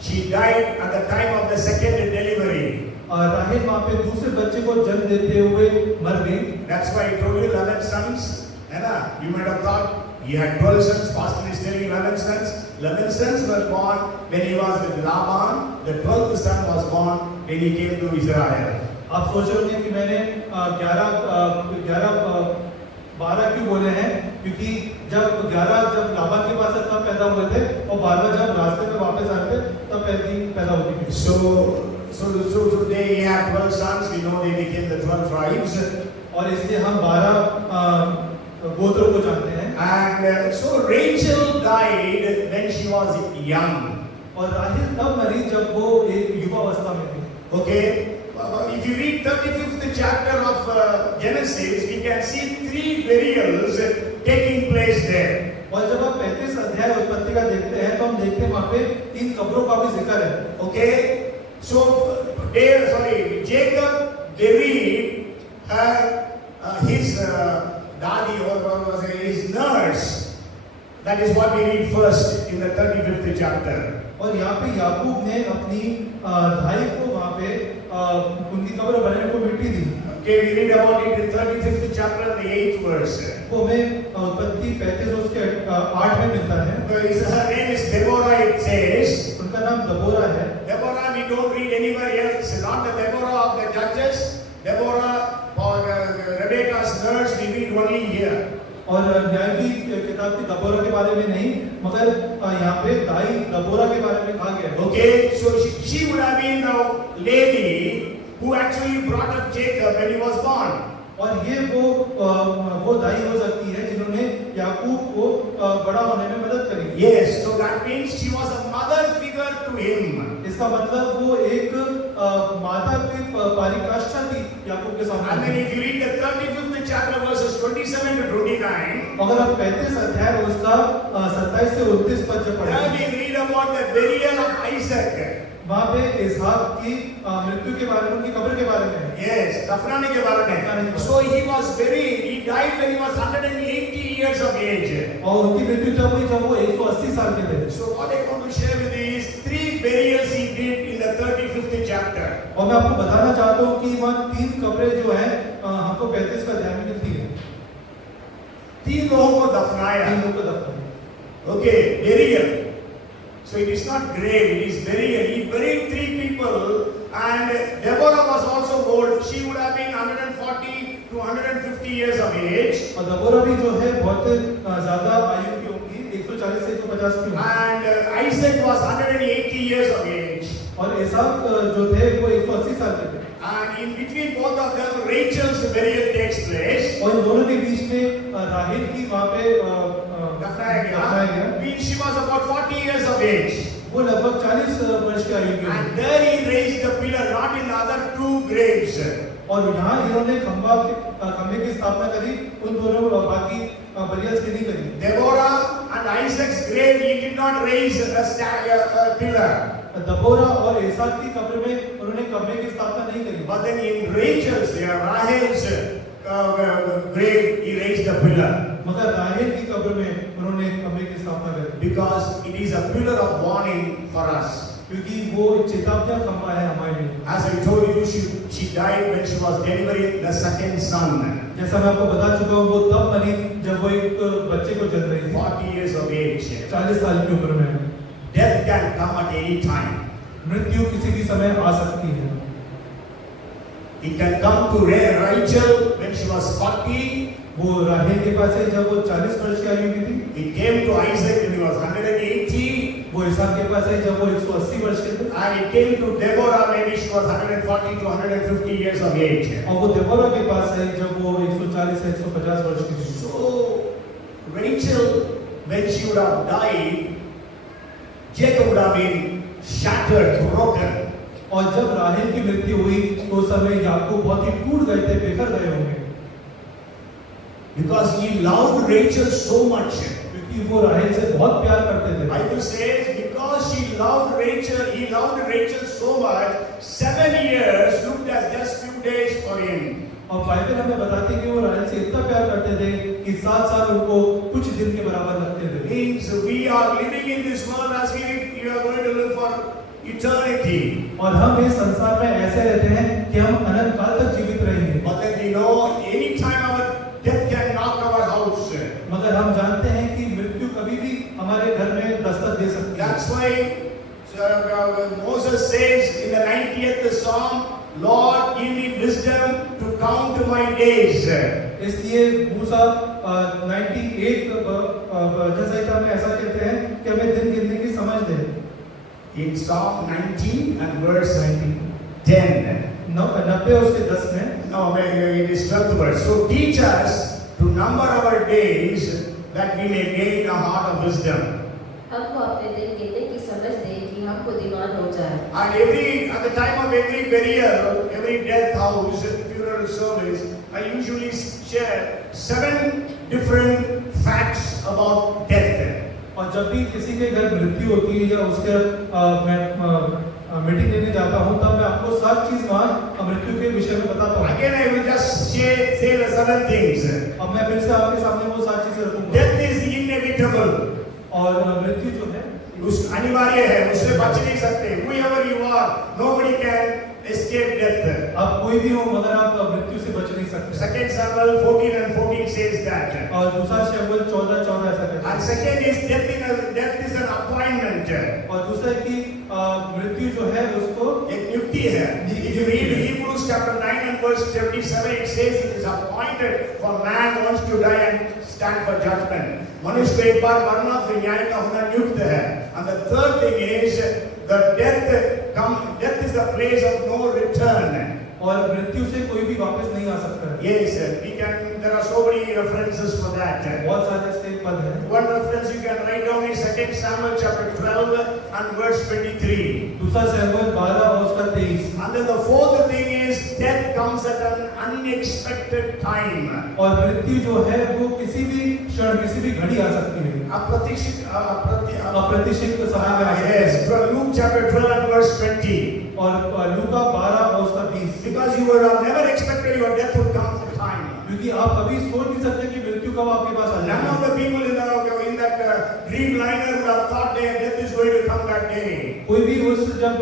she died at the time of the second delivery. और राहेल वहाँ पे दूसरे बच्चे को जन्म देते हुए मर गई। That's why I told you 11 sons. You might have thought he had 12 sons. Pastor is telling 11 sons. 11 sons were born when he was with Laban. The 12th son was born when he came to Israel. आप सोच रहे होंगे कि मैंने 12 क्यों बोले हैं, क्योंकि जब 11 जब लाबान के पास तब पैदा हुए थे, और 12 जब रास्ते में वापस आए थे तब पैदा होती थी। So today he had 12 sons. We know they became the 12 tribes. और इसलिए हम 12 गोत्रों को जानते हैं। And so Rachel died when she was young. और राहेल तब मरी जब वो एक युवावस्था में थी। Okay, if you read 35th chapter of Genesis, we can see 3 burials taking place there. और जब आप 35 अध्याय उत्पत्ति का देखते हैं तो हम देखते हैं वहाँ पे 3 कब्रों का भी जिक्र है। Okay, so Jacob buried his daddy or his nurse. That is what we read first in the 35th chapter. और यहाँ पे याकूब ने अपनी भाई को वहाँ पे उनकी कब्र बनाने को मिट्टी दी। Okay, we read about it in 35th chapter, the 8th verse. वो हमें उत्पत्ति 35 उसके 8 में मिलता है। Her name is Deborah, it says. उनका नाम दबोरा है। Deborah, we don't read anywhere else. Not the Deborah of the judges. Deborah or Rebecca's nurse, we read only here. और न्यायाधी किताब की दबोरा के बारे में नहीं, मगर यहाँ पे दाई दबोरा के बारे में कहा गया है। Okay, so she would have been the lady who actually brought up Jacob when he was born. और ये वो दाई हो सकती है जिन्होंने याकूब को बड़ा होने में मदद करी। Yes, so that means she was a mother figure to him. इसका मतलब वो एक माता की परिकाष्ठा थी याकूब के सामने। And then if you read the 35th chapter verses 27 to 29, अगर आप 35 अध्याय उसका 27 से 29 पद जब there पढ़ेंगे, we read about the burial of Isaac. वहाँ पे इसहाक की मृत्यु के बारे में, उनकी कब्र के बारे में है। Yes, दफनाने के बारे में. So he was buried. He died when he was 180 years of age. और उनकी मृत्यु तब हुई जब वो 180 साल के थे। So what I want to share with you is 3 burials he did in the 35th chapter. और मैं आपको बताना चाहता हूँ कि वहाँ 3 कब्रें जो हैं हमको 35 का अध्याय में मिलती है। 3 लोगों को दफनाया. 3 लोगों को दफनाया। Okay, burial. So it is not grave, it is burial. He buried 3 people, and Deborah was also old. She would have been 140 to 150 years of age. और दबोरा भी जो है बहुत ज्यादा आयु की होगी, 140 से 150 की होगी। And Isaac was 180 years of age. और इसहाक जो थे वो 180 साल के थे। And in between both of them, Rachel's burial takes place. और इन दोनों के बीच में राहेल की वहाँ पे दफनाया दफनाया गया. गया। Means she was about 40 years of age. वो लगभग 40 वर्ष की आयु की And होगी। there he raised the pillar, not in the other 2 graves. और यहाँ इन्होंने खंभे की स्थापना करी, उन दोनों बाकी बलियास की नहीं करी। Deborah and Isaac's grave, he did not raise a pillar. दबोरा और एसाव की कब्र में उन्होंने कब्र की स्थापना नहीं करी। But then in Rachel's, Rahel's grave, he raised a pillar. मगर राहेल की कब्र में उन्होंने कब्र की स्थापना करी। Because it is a pillar of warning for us. क्योंकि वो चेतावनी का खंभा है हमारे लिए। As I told you, she died when she was delivering the second son. जैसा मैं आपको बता चुका हूँ, वो तब बनी जब वो एक बच्चे को जन्म रही थी। 40 years of age. 40 साल की उम्र में। Death can come at any time. मृत्यु किसी भी समय आ सकती है। It can come to Rachel when she was 40. वो राहेल के पास है जब वो 40 वर्ष की आयु की थी। It came to Isaac when he was 180. वो इसहाक के पास है जब वो 180 वर्ष के थे। And it came to Deborah maybe she was 140 to 150 years of age. और वो देबोरा के पास है जब वो 140 से 150 वर्ष की थी। So Rachel, when she would have died, Jacob would have been shattered, broken. और जब राहेल की मृत्यु हुई तो उस समय याकूब बहुत ही टूट गए थे, बिखर गए होंगे। Because he loved Rachel so much. क्योंकि वो राहेल से बहुत प्यार करते थे। Bible says because he loved Rachel so much, 7 years looked as just few days for him. और बाइबल हमें बताती है कि वो राहेल से इतना प्यार करते थे कि 7 साल उनको कुछ दिन के बराबर लगते थे। Means we are living in this world as if we are going to live for eternity. और हम इस संसार में ऐसे रहते हैं कि हम अनंत काल तक जीवित रहेंगे। But then we know any time our death can knock our house. मगर हम जानते हैं कि मृत्यु कभी भी हमारे घर में दस्तक दे सकती है। That's why Moses says in the 90th Psalm, Lord, give me wisdom to count my days. इसलिए मूसा 98 संहिता में ऐसा कहते हैं कि हमें दिन गिनने की समझ दे। In Psalm 19 and verse 10. 90 उसके 10 में। No, it is 12th verse. So teach us to number our days that we may gain a heart of wisdom. हमको अपने दिन गिनने की समझ दे कि हम बुद्धिमान हो जाए। And at the time of every burial, every death house, funeral service, I usually share 7 different facts about death. और जब भी किसी के घर मृत्यु होती है या उसके मैं मीटिंग लेने जाता हूँ तब मैं आपको 7 चीज वहाँ मृत्यु के विषय में बताता हूँ। Again, I will just say the 7 things. अब मैं फिर से आपके सामने वो 7 चीजें रखूंगा। Death is inevitable. और मृत्यु जो है उस अनिवार्य है, उससे बच नहीं सकते। Whoever you are, nobody can escape death. आप कोई भी हो मगर आप मृत्यु से बच नहीं सकते। 2 Samuel 14 and 14 says that. और दूसरा शमूएल 14:14 ऐसा कहता And है। second is death is an appointment. और दूसरा है कि मृत्यु जो है उसको एक नियुक्ति है। If you read Hebrews chapter 9 and verse 27, it says it is appointed for man once to die and stand for judgment. मनुष्य को एक बार मरना फिर न्याय का होना नियुक्त है। And the third thing is the death is the place of no return. और मृत्यु से कोई भी वापस नहीं आ सकता है। Yes, there are so many references for that. बहुत सारे इसके पद हैं। One reference you can write down is 2 Samuel chapter 12 and verse 23. दूसरा शमूएल 12 और उसका 23। And then the fourth thing is death comes at an unexpected time. और मृत्यु जो है वो किसी भी क्षण किसी भी घड़ी आ सकती है। अप्रत्याशित समय में आ सकती है। Yes, from Luke chapter 12 and verse 20. और लूका 12 और उसका 20। Because you would have never expected your death would come at a time. क्योंकि आप कभी सोच नहीं सकते कि मृत्यु कब आपके पास आ None जाएगी। of the people in that dreamliner would have thought their death is going to come that day. कोई भी उस जब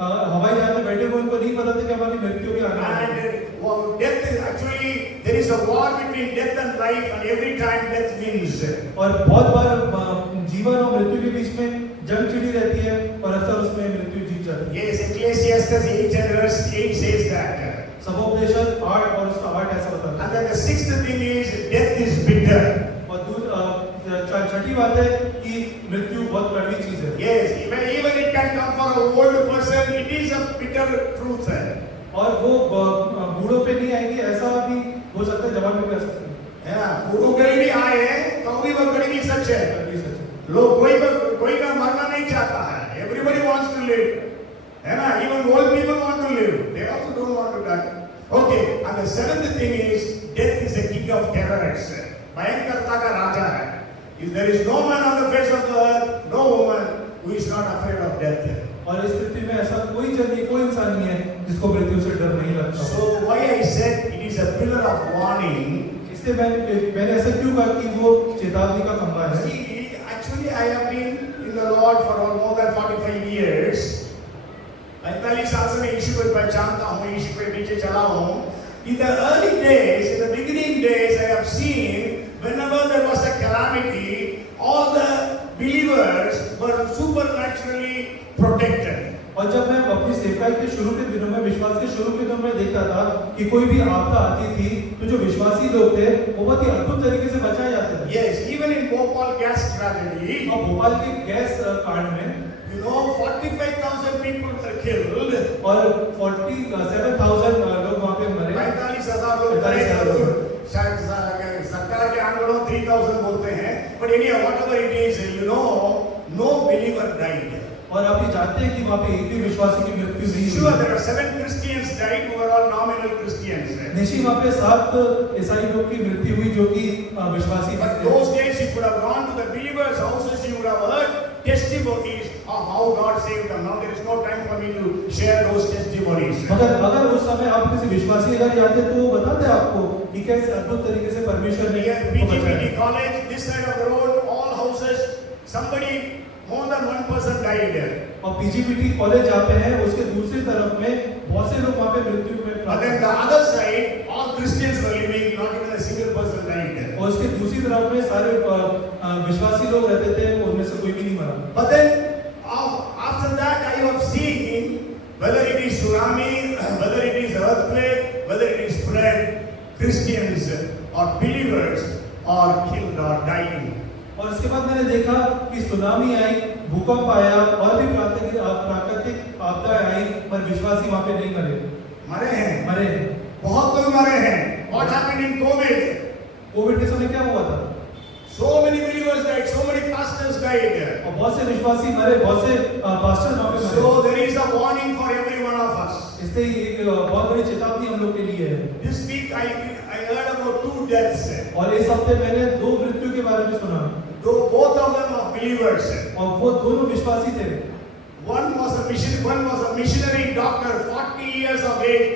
हवाई जहाज में बैठे हुए उनको नहीं पता था कि हमारी मृत्यु भी आने वाली है। And death is actually there is a war between death and life, and every time death wins. और बहुत बार जीवन और मृत्यु के बीच में जंग छिड़ी रहती है और अक्सर उसमें मृत्यु जीत जाती है। Yes, Ecclesiastes 8 and verse 8 says that. सबोपदेशक 8 और उसका 8 ऐसा बताता है। And then the sixth thing is death is bitter. और छठी बात है कि मृत्यु बहुत कड़वी चीज है। Yes, even it can come for a old person, it is a bitter truth. और वो बूढ़ों पे नहीं आएगी ऐसा भी हो सकता है, जवान पे आ सकती है ना। बूढ़ों के भी आए हैं तो भी वो कड़वी सच है। है। लोग कोई का मरना नहीं चाहता है। Everybody wants to live. है ना। Even old people want to live. They also don't want to die. Okay, and the seventh thing is death is a king of terrors. भयंकरता का राजा है। If there is no man on the face of the earth, no woman who is not afraid of death. और इस पृथ्वी में ऐसा कोई जन नहीं, कोई इंसान नहीं है जिसको मृत्यु से डर नहीं लगता। So why I said it is a pillar of warning? इसलिए मैंने ऐसा क्यों कहा कि वो चेतावनी का खंभा है? See, actually I have been in the Lord for more than 45 years. 45 साल से मैं यीशु को पहचानता हूँ, यीशु के पीछे चला हूँ। In the early days, in the beginning days, I have seen whenever there was a calamity, all the believers were supernaturally protected. और जब मैं अपनी सेवकाई के शुरू के दिनों में, विश्वास के शुरू के दिनों में देखता था कि कोई भी आपदा आती थी तो जो विश्वासी लोग थे वो बहुत ही अद्भुत तरीके से बचाए जाते थे। Yes, even in Bhopal gas tragedy, और भोपाल के गैस कांड में 45,000 people were killed. और 47,000 लोग वहाँ पे मरे। 45,000 लोग मरे। शायद सरकार के आंकड़ों 3,000 बोलते हैं, but anyhow, whatever it is, no believer died. और आप ये जानते हैं कि वहाँ पे एक भी विश्वासी की मृत्यु नहीं हुई। Sure, there are 7 Christians died who were all nominal Christians. निश्चित वहाँ पे 7 ईसाई लोग की मृत्यु हुई जो कि विश्वासी But थे। those days, if you would have gone to the believers' houses, you would have heard testimonies of how God saved them. Now there is no time for me to share those testimonies. अगर उस समय आप किसी विश्वासी घर जाते तो वो बताते आपको कि कैसे अद्भुत तरीके से परमेश्वर ने Here, PGPT college, this side of the road, all houses, somebody, more than one person died there. और पीजीपीटी कॉलेज जहाँ पे है उसके दूसरी तरफ में बहुत से लोग वहाँ पे मृत्यु में But then the other side, all Christians were living, not even a single person died there. और उसके दूसरी तरफ में सारे विश्वासी लोग रहते थे, उनमें से कोई भी नहीं मरा। But then after that, I have seen whether it is tsunami, whether it is earthquake, whether it is flood, Christians or believers are killed or dying. और इसके बाद मैंने देखा कि सुनामी आई, भूकंप आया और भी प्राकृतिक आपदाएं आई, पर विश्वासी वहाँ पे नहीं मरे हैं। बहुत लोग मरे हैं। What happened in COVID? Covid के समय क्या हुआ था? So many believers died, so many pastors died. और बहुत से विश्वासी मरे, बहुत से पास्टर वहाँ पे मरे। So there is a warning for every one of us. इसलिए एक बहुत बड़ी चेतावनी हम लोग के लिए है। This week I heard about 2 deaths. और इस हफ्ते मैंने 2 मृत्यु के बारे में सुना। Though both of them are believers. और वो दोनों विश्वासी थे। One was a missionary doctor, 40 years of age,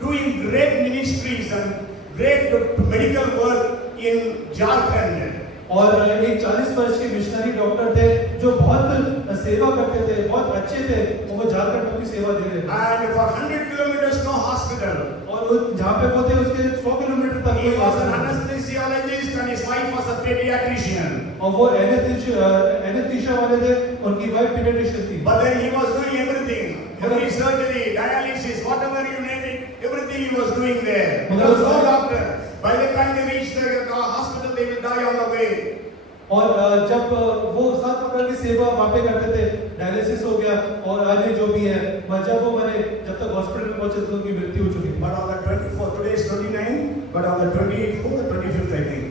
doing great ministries and great medical work in Jharkhand. और एक 40 वर्ष के मिशनरी डॉक्टर थे जो बहुत सेवा करते थे, बहुत अच्छे थे, वो झारखंड में अपनी सेवा दे रहे थे। And for 100 kilometers no hospital. और जहाँ पे वो थे उसके 100 किलोमीटर तक He कोई was an hospital. anesthesiologist and his wife was a pediatrician. और वो एनेस्थीसिया वाले थे, उनकी वाइफ पीडियाट्रिशियन थी। But then he was doing everything, every surgery, dialysis, whatever you name it, everything he was doing there. There was no doctor. By the time they reached the hospital, they will die on the way. और जब वो 7 प्रकार की सेवा वहाँ पे करते थे, डायलिसिस हो गया और अन्य जो भी है, जब वो मरे, जब तक हॉस्पिटल में पहुंचे तो उनकी मृत्यु हो चुकी। But on the 24th, today is 29, but on the 24th, 25th, I think,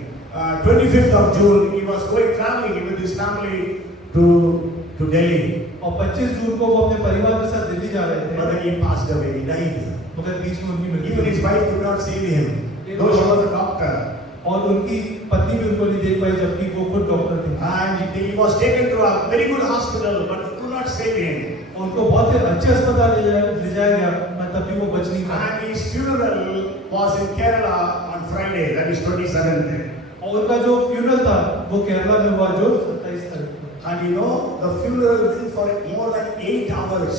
25th of June, he was traveling with his family to Delhi. और 25 जून को वो अपने परिवार के साथ दिल्ली जा रहे थे। But then he passed away, he died. मगर बीच में उनकी मृत्यु Even हुई। his wife could not save him, though she was a doctor. और उनकी पत्नी भी उनको नहीं देख पाई जबकि वो खुद डॉक्टर थे। And he was taken to a very good hospital, but they could not save him. उनको बहुत ही अच्छे अस्पताल ले जाया गया, पर तब भी वो बच नहीं पाए। And his funeral was in Kerala on Friday, that is 27th. और उनका जो फ्यूनरल था वो केरला में हुआ जो 27 तारीख को। And the funeral went for more than 8 hours.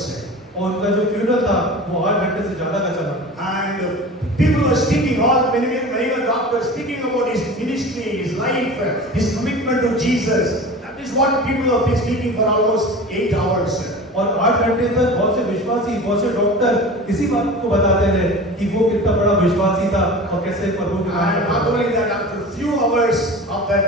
और उनका जो फ्यूनरल था वो 8 घंटे से ज्यादा का चला। And people were speaking, many doctors speaking about his ministry, his life, his commitment to Jesus. That is what people have been speaking for almost 8 hours. और 8 घंटे तक बहुत से विश्वासी, बहुत से डॉक्टर इसी बात को बताते रहे कि वो कितना बड़ा विश्वासी था और कैसे प्रभु के And not only that, after a few hours of that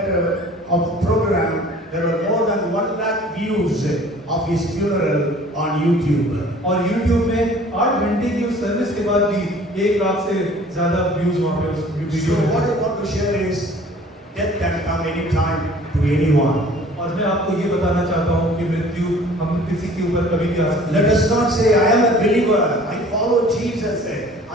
of the program, there were more than 1 lakh views of his funeral on YouTube. और YouTube में 8 घंटे की उस सर्विस के बाद भी 1 लाख से ज्यादा व्यूज वहाँ पे उस So वीडियो में। what I want to share is, death can come anytime to anyone. और मैं आपको ये बताना चाहता हूँ कि मृत्यु हम किसी के ऊपर कभी भी आ सकती Let है। us not say, I am a believer, I follow Jesus,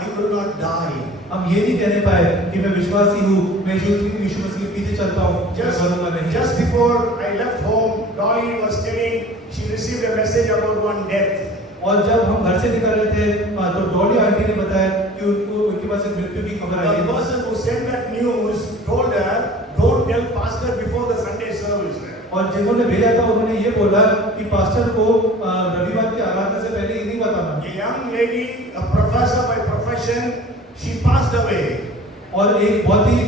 I will not die. हम ये नहीं कहने पाए कि मैं विश्वासी हूँ, मैं यीशु मसीह के पीछे चलता हूँ, मैं मरूंगा नहीं। Just before before I left home, Dolly was telling she received a message about one death. और जब हम घर से निकल रहे थे तो डॉली आंटी ने बताया कि उनके पास एक मृत्यु की खबर आई The है। person who sent that news told her, don't tell pastor before the Sunday service. और जिन्होंने भेजा था उन्होंने ये बोला कि पास्टर को रविवार की आराधना से पहले ये नहीं बताना। A young lady, a professor by profession, she passed away. और एक बहुत ही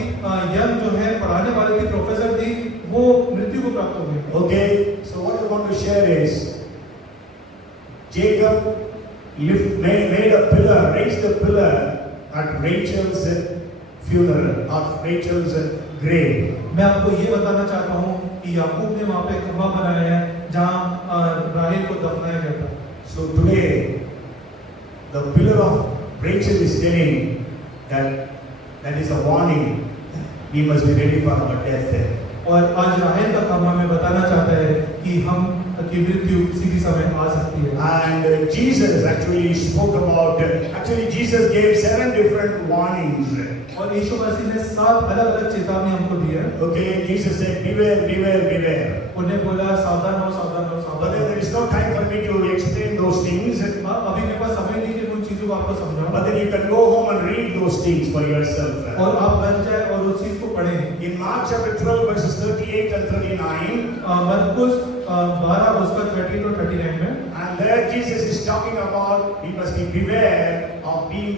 यंग जो है पढ़ाने वाली थी, प्रोफेसर थी, वो मृत्यु को प्राप्त हो गई। Okay, so what I want to share is, Jacob made a pillar, raised a pillar at Rachel's funeral, at Rachel's grave. मैं आपको ये बताना चाहता हूँ कि याकूब ने वहाँ पे खंभा बनाया है जहाँ राहेल को दफनाया गया था। So today, the pillar of Rachel is telling that is a warning. We must be ready for our death. और आज राहेल का खंभा में बताना चाहता है कि हम की मृत्यु किसी भी समय आ सकती है। And Jesus actually spoke about. Actually, Jesus gave 7 different warnings. और यीशु मसीह ने 7 अलग-अलग चेतावनी हमको दी है। Okay, Jesus said, beware, beware, beware. उन्हें बोला सावधान हो, सावधान हो, But सावधान then there is no time for me to explain those things. हो। अभी मेरे पास समय नहीं कि उन चीजों को आपको समझाऊं। But then you can go home and read those things for yourself. और आप घर जाए और उस चीज को पढ़ें। In Mark chapter 12 verses 38 and 39. मरकुस 12 उसका 30 to 39 में। And there Jesus is talking about we must be beware of being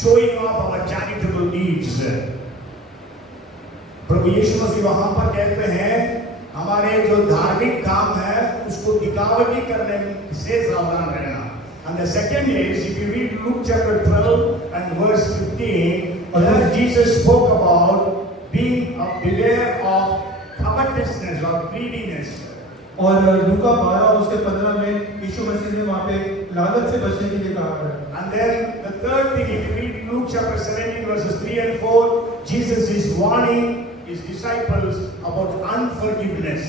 showing off our charitable deeds. प्रभु यीशु मसीह वहां पर कहते हैं हमारे जो धार्मिक काम है उसको दिखावटी करने से सावधान रहना. And the second is, if you read Luke chapter 12 and verse 15, there Jesus spoke about being beware of covetousness or greediness. और लूका 12 उसके 15 में यीशु मसीह ने वहाँ पे लालच से बचने के लिए कहा है। And then the third thing, if you read Luke chapter 17 verses 3 and 4, Jesus is warning his disciples about unforgiveness.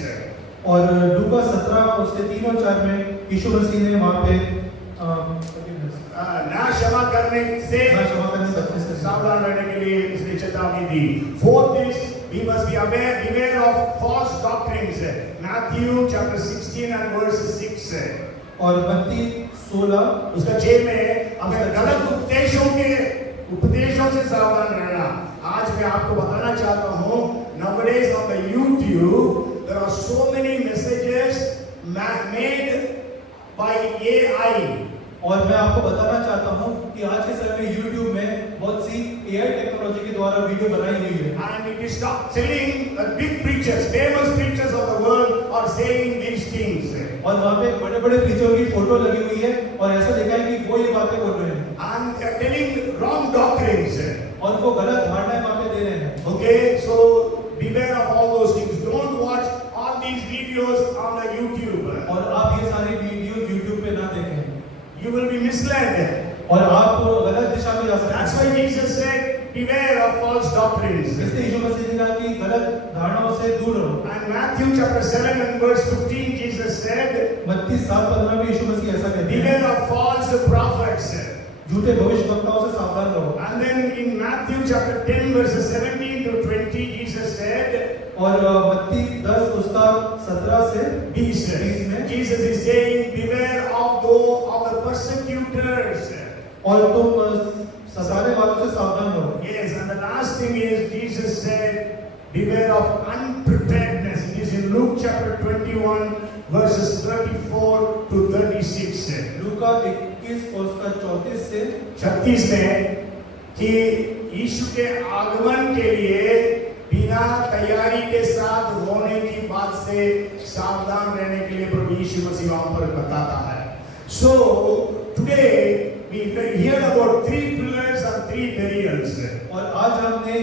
और लूका 17 उसके 3 और 4 में यीशु मसीह ने वहाँ पे ना क्षमा करने से सावधान रहने के लिए इसने चेतावनी दी. Fourth is, we must be beware of false doctrines. Matthew chapter 16 and verse 6. और मत्ती 16 उसका 6 में हमें गलत उपदेशों से सावधान रहना. आज मैं आपको बताना चाहता हूँ, nowadays on the YouTube there are so many messages made by AI. और मैं आपको बताना चाहता हूँ कि आज के समय में YouTube में बहुत सी AI टेक्नोलॉजी के द्वारा वीडियो बनाई गई है। And it is telling that big preachers, famous preachers of the world are saying these things. और वहाँ पे बड़े-बड़े प्रीचरों की फोटो लगी हुई है और ऐसा लिखा है कि वो ये बातें बोल रहे हैं। And they are telling wrong doctrines. और वो गलत धारणाएं वहाँ पे दे रहे हैं। Okay, so beware of all those things. Don't watch all these videos on the YouTube. और आप ये सारी वीडियो YouTube पे ना देखें। You will be misled. और आप गलत दिशा में जा सकते हैं। That's why Jesus said, beware of false doctrines. इसलिए यीशु मसीह ने कहा कि गलत धारणाओं से दूर रहो। And Matthew chapter 7 and verse 15, Jesus said, मत्ती 7:15 में यीशु मसीह ऐसा कहते हैं। beware of false prophets. झूठे भविष्यवक्ताओं से सावधान रहो। And then in Matthew chapter 10 verses 17 to 20, Jesus said, और मत्ती 10 उसका 17 से 20 में Jesus is saying, beware of the persecutors. और तुम सताने वालों से सावधान रहो। Yes, and the last thing is Jesus said, beware of unpreparedness. It is in Luke chapter 21 verses 34 to 36. लूका 21 और उसका 34 से 36 में कि यीशु के आगमन के लिए बिना तैयारी के साथ होने की बात से सावधान रहने के लिए प्रभु यीशु मसीह वहां पर बताता है. So today we hear about 3 pillars and 3 burials. और आज हमने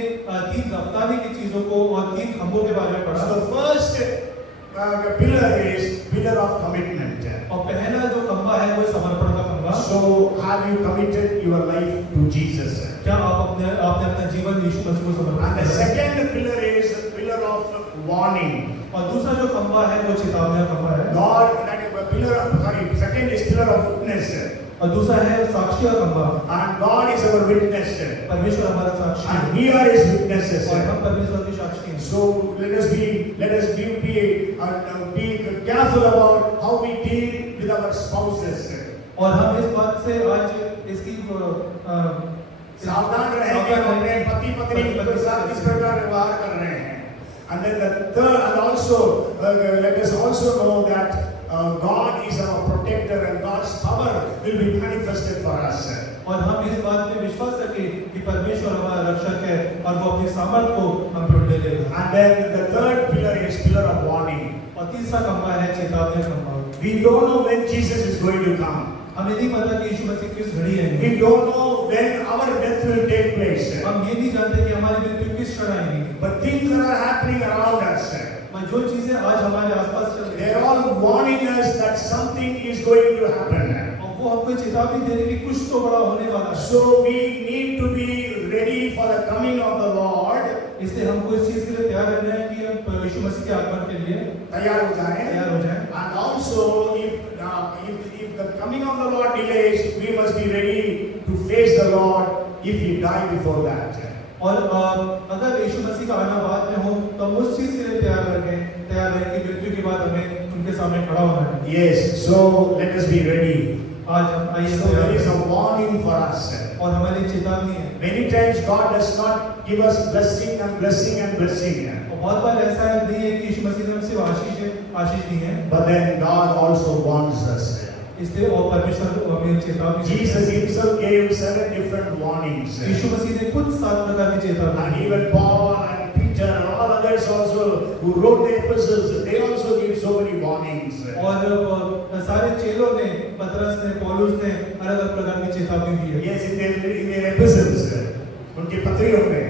3 दफनाने की चीजों को और 3 खंभों के बारे में पढ़ा। So the first pillar is pillar of commitment. और पहला जो खंभा है वो समर्पण का खंभा। So have you committed your life to Jesus? क्या आपने अपना जीवन यीशु मसीह को समर्पित And the किया? second pillar is pillar of warning. और दूसरा जो खंभा है वो चेतावनी का खंभा है। God, that pillar of, second is pillar of witness. और दूसरा है साक्षी का खंभा। And God is our witness. परमेश्वर हमारा साक्षी है And we are His witnesses. और हम परमेश्वर के साक्षी हैं। So let us be careful about how we deal with our spouses. और हम इस बात से आज इसकी सावधान रहें कि हम अपने पति पत्नी के साथ किस प्रकार व्यवहार कर रहे हैं। And then the third, and also let us also know that God is our protector and God's power will be manifested for us. और हम इस बात में विश्वास रखें कि परमेश्वर हमारा रक्षक है और वो अपनी सामर्थ को हम पर ले लेगा। And then the third pillar is pillar of warning. और तीसरा खंभा है चेतावनी खंभा। We don't know when Jesus is going to come. हमें नहीं पता कि यीशु मसीह किस घड़ी है। We don't know when our death will take place. हम ये नहीं जानते कि हमारी मृत्यु किस क्षण आएगी। But things that are happening around us, पर जो चीजें आज हमारे आसपास चल रही they हैं, are all warning us that something is going to happen. और वो हमको चेतावनी दे रही है कि कुछ तो बड़ा होने वाला है। So we need to be ready for the coming of the Lord. इसलिए हमको इस चीज के लिए तैयार रहना है कि हम यीशु मसीह के आगमन के लिए तैयार हो जाएं। And also if the coming of the Lord delays, we must be ready to face the Lord if we die before that. और अगर यीशु मसीह का आना बाद में हो तो हम उस चीज के लिए तैयार रहें कि मृत्यु के बाद हमें उनके सामने खड़ा होना है। Yes, so let us be ready. आज हम आइए So there is a warning for us. और हमारे लिए चेतावनी है। Many times God does not give us blessing and blessing and blessing. और बहुत बार ऐसा नहीं है कि यीशु मसीह ने हमसे आशीष दी है। But then God also warns us. इसलिए और परमेश्वर हमें चेतावनी। Jesus himself gave 7 different warnings. यीशु मसीह ने खुद 7 प्रकार की चेतावनी। And even Paul and Peter and all others also who wrote the epistles, they also give so many warnings. और सारे चेलों ने, पतरस ने, पौलुस ने अलग-अलग प्रकार की चेतावनी दी है। Yes, in their epistles, उनके पत्रियों में।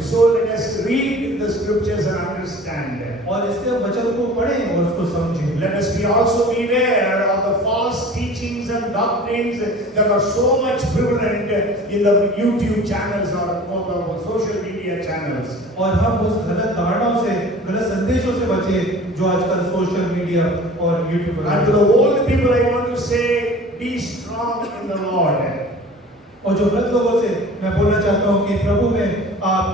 So let us read the scriptures and understand. और इसके वचन को पढ़ें और उसको समझें। Let us also be aware of the false teachings and doctrines that are so much prevalent in the YouTube channels or the social media channels. और हम उस गलत धारणाओं से, गलत संदेशों से बचें जो आजकल सोशल मीडिया और यूट्यूब पर। And to the old people I want to say, be strong in the Lord. और जो वृद्ध लोगों से मैं बोलना चाहता हूँ कि प्रभु में आप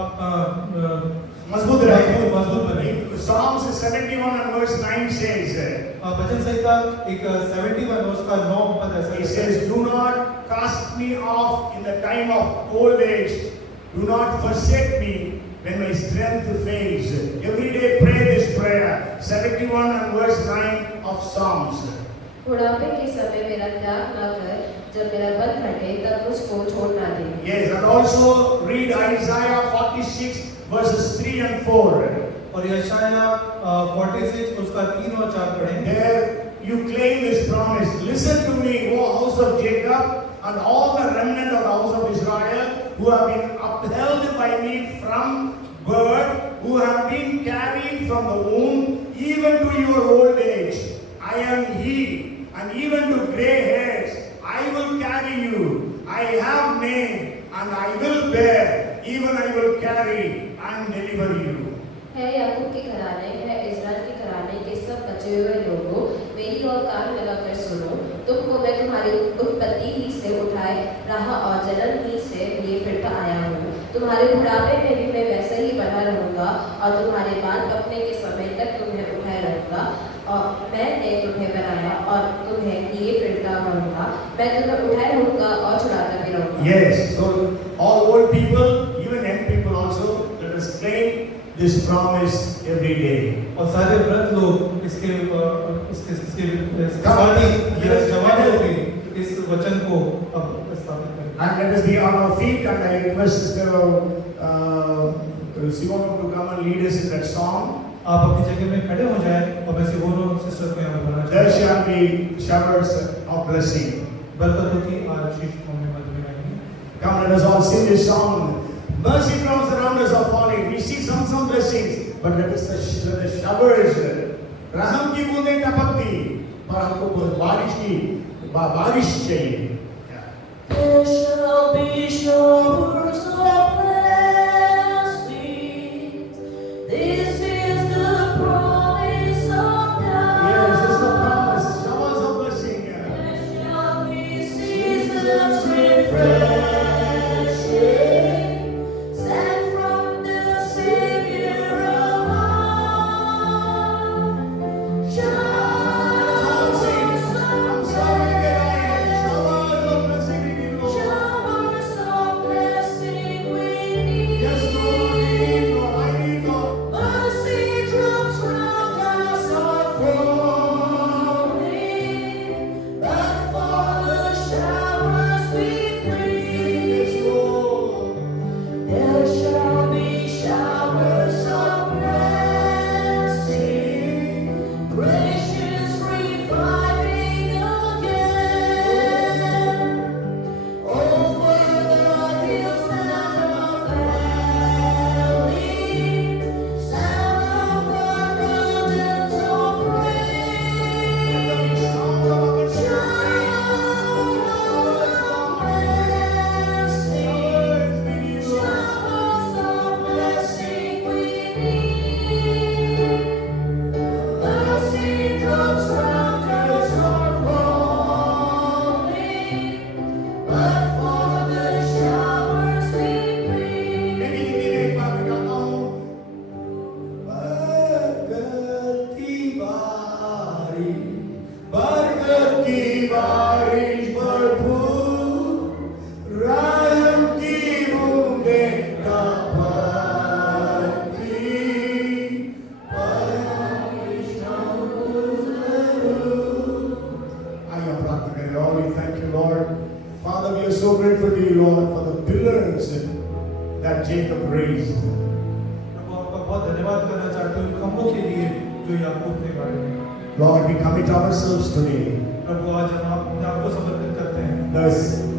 मजबूत रहे। मजबूत बने। Psalms 71 and verse 9 says, भजन संहिता 71 उसका 9 पद ऐसा He says, do not cast me off in the time of old age. Do not forsake me when my strength fails. Every day pray this prayer. 71 and verse 9 of Psalms. बुढ़ापे के समय मेरा त्याग ना कर, जब मेरा बल घटे तब मुझको छोड़ ना दे। Yes, and also read Isaiah 46 verses 3 and 4. और यशाया 46 उसका 3 और 4 पढ़ें। There you claim this promise. Listen to me, O house of Jacob, and all the remnant of the house of Israel, who have been upheld by me from birth, who have been carried from the womb, even to your old age. I am He, and even to gray hairs, I will carry you. I have name, and I will bear, even I will carry and deliver you. है याकूब के घराने, है इज़राइल के घराने के सब बचे हुए लोगों, मेरी ओर कान लगाकर सुनो। तुमको मैं तुम्हारी उत्पत्ति ही से उठाए रहा और जन्म ही से लिए फिरता आया हूँ। तुम्हारे बुढ़ापे में भी मैं वैसे ही बना रहूँगा और तुम्हारे बाल पकने के समय तक तुम्हें उठाए रहूँगा। और मैंने तुम्हें बनाया और तुम्हें लिए फिरता रहूँगा। मैं तुम्हें उठाए रहूँगा और छुड़ाता भी रहूँगा। Yes, so all old people, even young people also, let us claim this promise every day. और सारे वृद्ध लोग इसके साथ ही ये जवान लोग भी इस वचन को अब स्थापित करें। And let us be on our feet, and I request Sister Simone to come and lead us in that song. आप अपनी जगह में खड़े हो जाएं और मैं सिमोन सिस्टर को यहाँ बुलाना There चाहता shall be showers of blessing. हूँ। बरकतों की आशीष हमें मध्य में आएंगी। Come, let us all sing this song. Mercy clouds around us are falling. We see some blessings, but let the showers, रहम की बूंदें टपकती, पर हमको बारिश चाहिए। There shall be showers of blessing. This is the promise of God. Yes, this is the promise. Showers of blessing. There shall be seasons बारिश भरपूर, रहम की बूंदें टपकती, आइए प्रार्थना करें। Lord, we thank you, Lord. Father, we are so grateful to you, Lord, for the pillars that Jacob raised. प्रभु आपका बहुत धन्यवाद करना चाहते हूँ इन खम्भों के लिए जो याकूब ने गाड़े। Lord, we commit ourselves today. प्रभु आज हम अपने आप को समर्पित करते हैं। The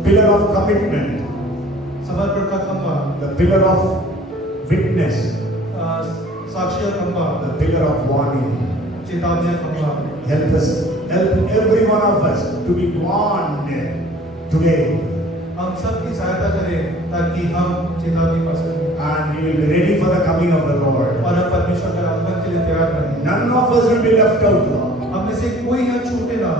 pillar of commitment, समर्पण का खंभा, the pillar of witness, साक्षी का खंभा, the pillar of warning. चेतावनी का खंभा। Help us, help every one of us to be warned today, हम सबकी सहायता करें ताकि हम चेतावनी पा सकें and we will be ready for the coming of the Lord. और हम परमेश्वर के आगमन के लिए तैयार रहें। None of us will be left out, Lord. हम में से कोई यहाँ छूटे ना।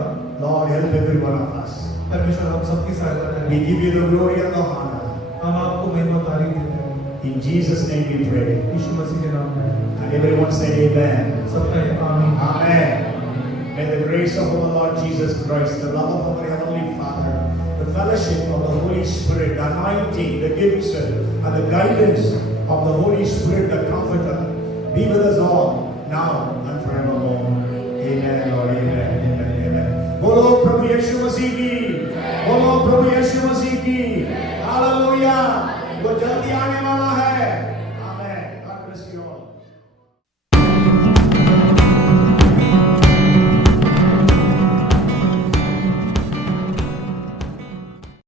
Lord, help every one of us. परमेश्वर हम सबकी सहायता We करें। give you the glory and the honor. हम आपको महिमा तारीफ देते हैं। In Jesus' name we pray. यीशु मसीह के नाम में And everyone say amen. सबका ये आमीन। Amen. May the grace of our Lord Jesus Christ, the love of our Heavenly Father, the fellowship of the Holy Spirit, the anointing, the gifts, and the guidance of the Holy Spirit, the Comforter, be with us all, now and forevermore. Amen, Lord. Amen. Amen. Amen. Bolo Prabhu Yeshu Masih ki. Bolo Prabhu Yeshu Masih ki.